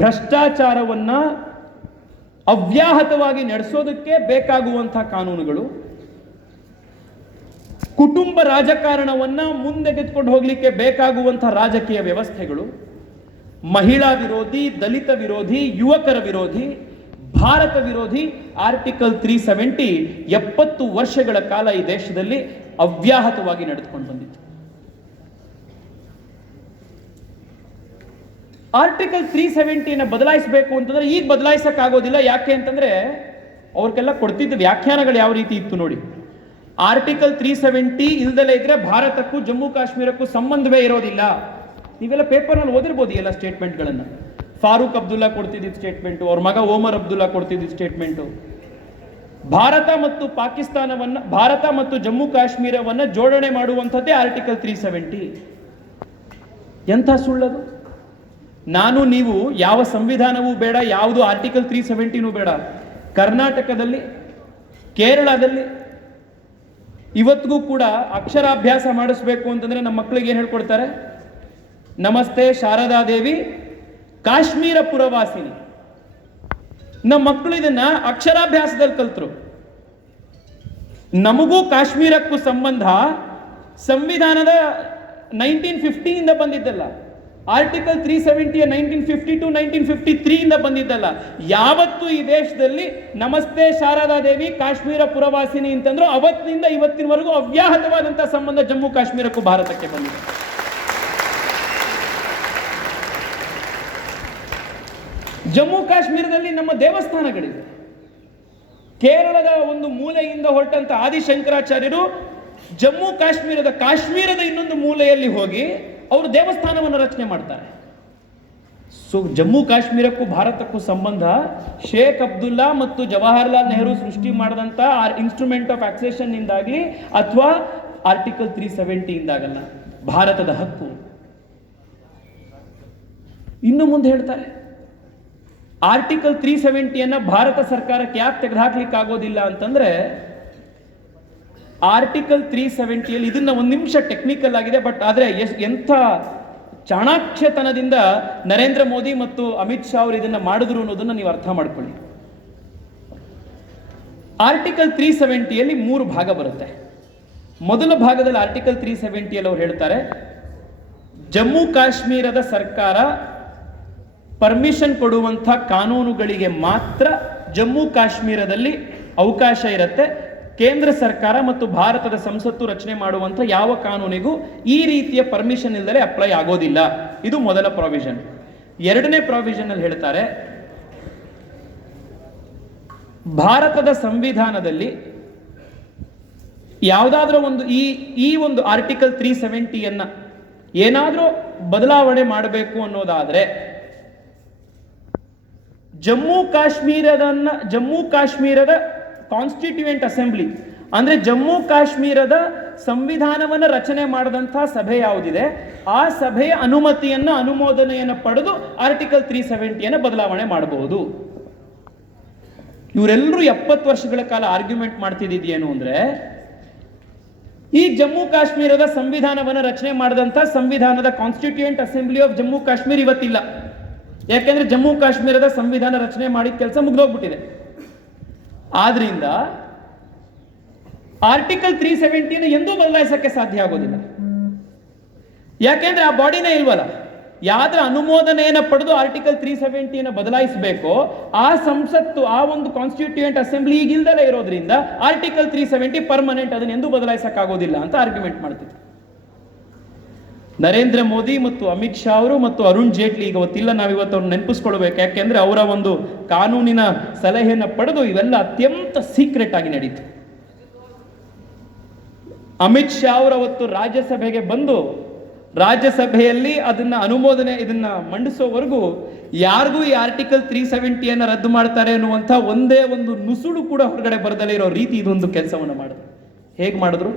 ಭ್ರಷ್ಟಾಚಾರವನ್ನ ಅವ್ಯಾಹತವಾಗಿ ನಡೆಸೋದಕ್ಕೆ ಬೇಕಾಗುವಂತಹ ಕಾನೂನುಗಳು, ಕುಟುಂಬ ರಾಜಕಾರಣವನ್ನ ಮುಂದೆಗೆದುಕೊಂಡು ಹೋಗ್ಲಿಕ್ಕೆ ಬೇಕಾಗುವಂತಹ ರಾಜಕೀಯ ವ್ಯವಸ್ಥೆಗಳು, ಮಹಿಳಾ ವಿರೋಧಿ, ದಲಿತ ವಿರೋಧಿ, ಯುವಕರ ವಿರೋಧಿ, ಭಾರತ ವಿರೋಧಿ ಆರ್ಟಿಕಲ್ 370 70 ವರ್ಷಗಳ ಕಾಲ ಈ ದೇಶದಲ್ಲಿ ಅವ್ಯಾಹತವಾಗಿ ನಡೆದುಕೊಂಡು ಬಂದಿತ್ತು. ಆರ್ಟಿಕಲ್ 370ನ ಬದಲಾಯಿಸಬೇಕು ಅಂತಂದ್ರೆ ಈಗ ಬದಲಾಯಿಸಕ್ ಆಗೋದಿಲ್ಲ. ಯಾಕೆ ಅಂತಂದ್ರೆ ಅವ್ರಿಗೆಲ್ಲ ಕೊಡ್ತಿದ್ದ ವ್ಯಾಖ್ಯಾನಗಳು ಯಾವ ರೀತಿ ಇತ್ತು ನೋಡಿ. ಆರ್ಟಿಕಲ್ 370 ಇಲ್ದಲೇ ಇದ್ರೆ ಭಾರತಕ್ಕೂ ಜಮ್ಮು ಕಾಶ್ಮೀರಕ್ಕೂ ಸಂಬಂಧವೇ ಇರೋದಿಲ್ಲ. ನೀವೆಲ್ಲ ಪೇಪರ್ನಲ್ಲಿ ಓದಿರ್ಬೋದು ಎಲ್ಲ ಸ್ಟೇಟ್ಮೆಂಟ್ಗಳನ್ನು. ಫಾರೂಕ್ ಅಬ್ದುಲ್ಲಾ ಕೊಡ್ತಿದ್ದ ಸ್ಟೇಟ್ಮೆಂಟು, ಅವ್ರ ಮಗ ಓಮರ್ ಅಬ್ದುಲ್ಲಾ ಕೊಡ್ತಿದ್ದ ಸ್ಟೇಟ್ಮೆಂಟು. ಭಾರತ ಮತ್ತು ಪಾಕಿಸ್ತಾನವನ್ನ, ಭಾರತ ಮತ್ತು ಜಮ್ಮು ಕಾಶ್ಮೀರವನ್ನ ಜೋಡಣೆ ಮಾಡುವಂಥದ್ದೇ ಆರ್ಟಿಕಲ್ 370. ಎಂಥ ಸುಳ್ಳದು! ನಾನು ನೀವು ಯಾವ ಸಂವಿಧಾನವೂ ಬೇಡ, ಯಾವುದು ಆರ್ಟಿಕಲ್ 370ನೂ ಬೇಡ. ಕರ್ನಾಟಕದಲ್ಲಿ, ಕೇರಳದಲ್ಲಿ ಇವತ್ತಿಗೂ ಕೂಡ ಅಕ್ಷರಾಭ್ಯಾಸ ಮಾಡಿಸ್ಬೇಕು ಅಂತಂದ್ರೆ ನಮ್ಮ ಮಕ್ಕಳಿಗೆ ಏನು ಹೇಳ್ಕೊಡ್ತಾರೆ? ನಮಸ್ತೆ ಶಾರದಾದೇವಿ ಕಾಶ್ಮೀರ ಪುರವಾಸಿನಿ. ನಮ್ಮ ಮಕ್ಕಳು ಇದನ್ನ ಅಕ್ಷರಾಭ್ಯಾಸದಲ್ಲಿ ಕಲ್ತರು. ನಮಗೂ ಕಾಶ್ಮೀರಕ್ಕೂ ಸಂಬಂಧ ಸಂವಿಧಾನದ 1950 ಇಂದ ಬಂದಿದ್ದಲ್ಲ. ಆರ್ಟಿಕಲ್ 370 1952 1953 ಇಂದ ಬಂದಿದ್ದಲ್ಲ. ಯಾವತ್ತು ಈ ದೇಶದಲ್ಲಿ ನಮಸ್ತೆ ಶಾರದಾದೇವಿ ಕಾಶ್ಮೀರ ಪುರವಾಸಿನಿ ಅಂತಂದ್ರು ಅವತ್ತಿನಿಂದ ಇವತ್ತಿನವರೆಗೂ ಅವ್ಯಾಹತವಾದಂತಹ ಸಂಬಂಧ ಜಮ್ಮು ಕಾಶ್ಮೀರಕ್ಕೂ ಭಾರತಕ್ಕೆ ಬಂದಿದೆ. ಜಮ್ಮು ಕಾಶ್ಮೀರದಲ್ಲಿ ನಮ್ಮ ದೇವಸ್ಥಾನಗಳಿವೆ. ಕೇರಳದ ಒಂದು ಮೂಲೆಯಿಂದ ಹೊರಟಂತ ಆದಿಶಂಕರಾಚಾರ್ಯರು ಕಾಶ್ಮೀರದ ಇನ್ನೊಂದು ಮೂಲೆಯಲ್ಲಿ ಹೋಗಿ ಅವರು ದೇವಸ್ಥಾನವನ್ನು ರಚನೆ ಮಾಡ್ತಾರೆ. ಸೊ ಜಮ್ಮು ಕಾಶ್ಮೀರಕ್ಕೂ ಭಾರತಕ್ಕೂ ಸಂಬಂಧ ಶೇಖ್ ಅಬ್ದುಲ್ಲಾ ಮತ್ತು ಜವಾಹರ್ಲಾಲ್ ನೆಹರು ಸೃಷ್ಟಿ ಮಾಡಿದಂಥ ಇನ್ಸ್ಟ್ರೂಮೆಂಟ್ ಆಫ್ ಆಕ್ಸೆಷನ್ ಇಂದಾಗಲಿ ಅಥವಾ ಆರ್ಟಿಕಲ್ 370 ಇಂದಾಗಲ್ಲ. ಭಾರತದ ಹಕ್ಕು. ಇನ್ನು ಮುಂದೆ ಹೇಳ್ತಾರೆ ಆರ್ಟಿಕಲ್ 370 ಭಾರತ ಸರ್ಕಾರಕ್ಕೆ ಯಾಕೆ ತೆಗೆದುಹಾಕ್ಲಿಕ್ಕೆ ಆಗೋದಿಲ್ಲ ಅಂತಂದ್ರೆ, ಆರ್ಟಿಕಲ್ 370 ಇದನ್ನ ಒಂದು ನಿಮಿಷ ಟೆಕ್ನಿಕಲ್ ಆಗಿದೆ, ಬಟ್ ಆದ್ರೆ ಎಂಥ ಚಾಣಾಕ್ಷತನದಿಂದ ನರೇಂದ್ರ ಮೋದಿ ಮತ್ತು ಅಮಿತ್ ಶಾ ಅವರು ಇದನ್ನ ಮಾಡಿದ್ರು ಅನ್ನೋದನ್ನ ನೀವು ಅರ್ಥ ಮಾಡ್ಕೊಳ್ಳಿ. ಆರ್ಟಿಕಲ್ 370 3 ಭಾಗ ಬರುತ್ತೆ. ಮೊದಲ ಭಾಗದಲ್ಲಿ ಆರ್ಟಿಕಲ್ 370 ಅವರು ಹೇಳ್ತಾರೆ, ಜಮ್ಮು ಕಾಶ್ಮೀರದ ಸರ್ಕಾರ ಪರ್ಮಿಷನ್ ಕೊಡುವಂಥ ಕಾನೂನುಗಳಿಗೆ ಮಾತ್ರ ಜಮ್ಮು ಕಾಶ್ಮೀರದಲ್ಲಿ ಅವಕಾಶ ಇರುತ್ತೆ. ಕೇಂದ್ರ ಸರ್ಕಾರ ಮತ್ತು ಭಾರತದ ಸಂಸತ್ತು ರಚನೆ ಮಾಡುವಂಥ ಯಾವ ಕಾನೂನಿಗೂ ಈ ರೀತಿಯ ಪರ್ಮಿಷನ್ ಇಲ್ಲದೆ ಅಪ್ಲೈ ಆಗೋದಿಲ್ಲ. ಇದು ಮೊದಲ ಪ್ರಾವಿಷನ್. ಎರಡನೇ ಪ್ರಾವಿಷನ್ ಅಲ್ಲಿ ಹೇಳ್ತಾರೆ, ಭಾರತದ ಸಂವಿಧಾನದಲ್ಲಿ ಯಾವುದಾದ್ರೂ ಒಂದು ಈ ಒಂದು ಆರ್ಟಿಕಲ್ 370 ಏನಾದರೂ ಬದಲಾವಣೆ ಮಾಡಬೇಕು ಅನ್ನೋದಾದ್ರೆ ಜಮ್ಮು ಕಾಶ್ಮೀರದ ಕಾನ್ಸ್ಟಿಟ್ಯೂಯೆಂಟ್ ಅಸೆಂಬ್ಲಿ ಅಂದ್ರೆ ಜಮ್ಮು ಕಾಶ್ಮೀರದ ಸಂವಿಧಾನವನ್ನು ರಚನೆ ಮಾಡಿದಂತಹ ಸಭೆ ಯಾವುದಿದೆ ಆ ಸಭೆಯ ಅನುಮೋದನೆಯನ್ನು ಪಡೆದು ಆರ್ಟಿಕಲ್ 370 ಬದಲಾವಣೆ ಮಾಡಬಹುದು. ಇವರೆಲ್ಲರೂ 70 ವರ್ಷಗಳ ಕಾಲ ಆರ್ಗ್ಯುಮೆಂಟ್ ಮಾಡ್ತಿದ್ದೇನು ಅಂದ್ರೆ, ಈ ಜಮ್ಮು ಕಾಶ್ಮೀರದ ಸಂವಿಧಾನವನ್ನು ರಚನೆ ಮಾಡಿದಂಥ ಸಂವಿಧಾನದ constituent assembly of Jammu Kashmir ಇವತ್ತಿಲ್ಲ. ಯಾಕೆಂದ್ರೆ ಜಮ್ಮು ಕಾಶ್ಮೀರದ ಸಂವಿಧಾನ ರಚನೆ ಮಾಡಿದ ಕೆಲಸ ಮುಗಿದೋಗ್ಬಿಟ್ಟಿದೆ. ಆದ್ರಿಂದ ಆರ್ಟಿಕಲ್ 370 ಎಂದೂ ಬದಲಾಯಿಸಕ್ಕೆ ಸಾಧ್ಯ ಆಗೋದಿಲ್ಲ. ಯಾಕೆಂದ್ರೆ ಆ ಬಾಡಿನೇ ಇಲ್ವಲ್ಲ. ಯಾವ್ದ್ರ ಅನುಮೋದನೆಯನ್ನು ಪಡೆದು ಆರ್ಟಿಕಲ್ 370 ಬದಲಾಯಿಸಬೇಕೋ ಆ ಸಂಸತ್ತು, ಆ ಒಂದು ಕಾನ್ಸ್ಟಿಟ್ಯೂಯೆಂಟ್ ಅಸೆಂಬ್ಲಿ ಈಗಿಲ್ದಲೇ ಇರೋದ್ರಿಂದ ಆರ್ಟಿಕಲ್ 370 ಪರ್ಮನೆಂಟ್, ಅದನ್ನ ಎಂದೂ ಬದಲಾಯಿಸಕ್ಕಾಗೋದಿಲ್ಲ ಅಂತ ಆರ್ಗ್ಯುಮೆಂಟ್ ಮಾಡ್ತಿದ್ರು. ನರೇಂದ್ರ ಮೋದಿ ಮತ್ತು ಅಮಿತ್ ಶಾ ಅವರು ಮತ್ತು ಅರುಣ್ ಜೇಟ್ಲಿ ಈಗ ಗೊತ್ತಿಲ್ಲ, ನಾವಿವತ್ತು ಅವ್ರನ್ನ ನೆನಪಿಸ್ಕೊಳ್ಬೇಕು. ಯಾಕೆಂದ್ರೆ ಅವರ ಒಂದು ಕಾನೂನಿನ ಸಲಹೆಯನ್ನು ಪಡೆದು ಇವೆಲ್ಲ ಅತ್ಯಂತ ಸೀಕ್ರೆಟ್ ಆಗಿ ನಡೀತು. ಅಮಿತ್ ಶಾ ಅವರು ಅವತ್ತು ರಾಜ್ಯಸಭೆಗೆ ಬಂದು ರಾಜ್ಯಸಭೆಯಲ್ಲಿ ಇದನ್ನ ಮಂಡಿಸೋವರೆಗೂ ಯಾರಿಗೂ ಈ ಆರ್ಟಿಕಲ್ 370 ರದ್ದು ಮಾಡ್ತಾರೆ ಅನ್ನುವಂಥ ಒಂದೇ ಒಂದು ನುಸುಳು ಕೂಡ ಹೊರಗಡೆ ಬರದಲ್ಲೇ ಇರೋ ರೀತಿ ಇದೊಂದು ಕೆಲಸವನ್ನು ಮಾಡಿದ್ರು. ಹೇಗೆ ಮಾಡಿದ್ರು?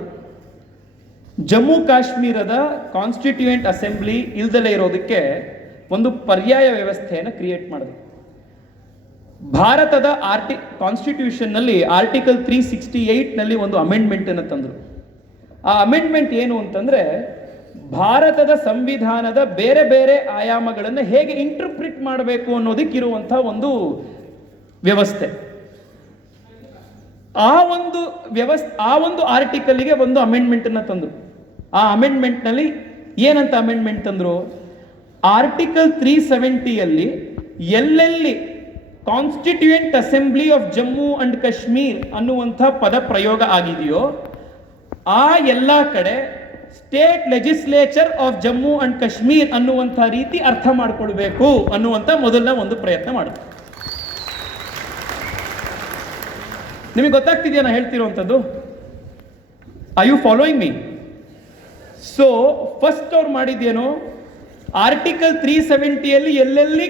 ಜಮ್ಮು ಕಾಶ್ಮೀರದ ಕಾನ್ಸ್ಟಿಟ್ಯೂಯೆಂಟ್ ಅಸೆಂಬ್ಲಿ ಇಲ್ದಲೇ ಇರೋದಕ್ಕೆ ಒಂದು ಪರ್ಯಾಯ ವ್ಯವಸ್ಥೆಯನ್ನು ಕ್ರಿಯೇಟ್ ಮಾಡಿದ್ರು. ಭಾರತದ ಕಾನ್ಸ್ಟಿಟ್ಯೂಷನ್ ನಲ್ಲಿ ಆರ್ಟಿಕಲ್ 368 ಒಂದು ಅಮೆಂಡ್ಮೆಂಟ್ ಅನ್ನು ತಂದರು. ಆ ಅಮೆಂಡ್ಮೆಂಟ್ ಏನು ಅಂತಂದ್ರೆ, ಭಾರತದ ಸಂವಿಧಾನದ ಬೇರೆ ಬೇರೆ ಆಯಾಮಗಳನ್ನು ಹೇಗೆ ಇಂಟರ್ಪ್ರಿಟ್ ಮಾಡಬೇಕು ಅನ್ನೋದಕ್ಕಿರುವಂತಹ ಒಂದು ವ್ಯವಸ್ಥೆ. ಆ ಒಂದು ಆರ್ಟಿಕಲ್ಗೆ ಒಂದು ಅಮೆಂಡ್ಮೆಂಟ್ ಅನ್ನು ತಂದರು. ಆ ಅಮೆಂಡ್ಮೆಂಟ್ ನಲ್ಲಿ ಏನಂತ ಅಮೆಂಡ್ಮೆಂಟ್ ತಂದ್ರು? ಆರ್ಟಿಕಲ್ 370 ಎಲ್ಲೆಲ್ಲಿ constituent assembly of Jammu and Kashmir ಅನ್ನುವಂಥ ಪದ ಪ್ರಯೋಗ ಆಗಿದೆಯೋ ಆ ಎಲ್ಲ ಕಡೆ state legislature of Jammu and Kashmir ಅನ್ನುವಂಥ ರೀತಿ ಅರ್ಥ ಮಾಡಿಕೊಳ್ಬೇಕು ಅನ್ನುವಂಥ ಮೊದಲನೇ ಒಂದು ಪ್ರಯತ್ನ ಮಾಡಿದ್ರು. ನಿಮಗೆ ಗೊತ್ತಾಗ್ತಿದೆಯಾ ನಾ ಹೇಳ್ತಿರುವಂಥದ್ದು? Are you following me? So first ಅವ್ರು ಮಾಡಿದ್ದೇನು, ಆರ್ಟಿಕಲ್ 370 ಎಲ್ಲೆಲ್ಲಿ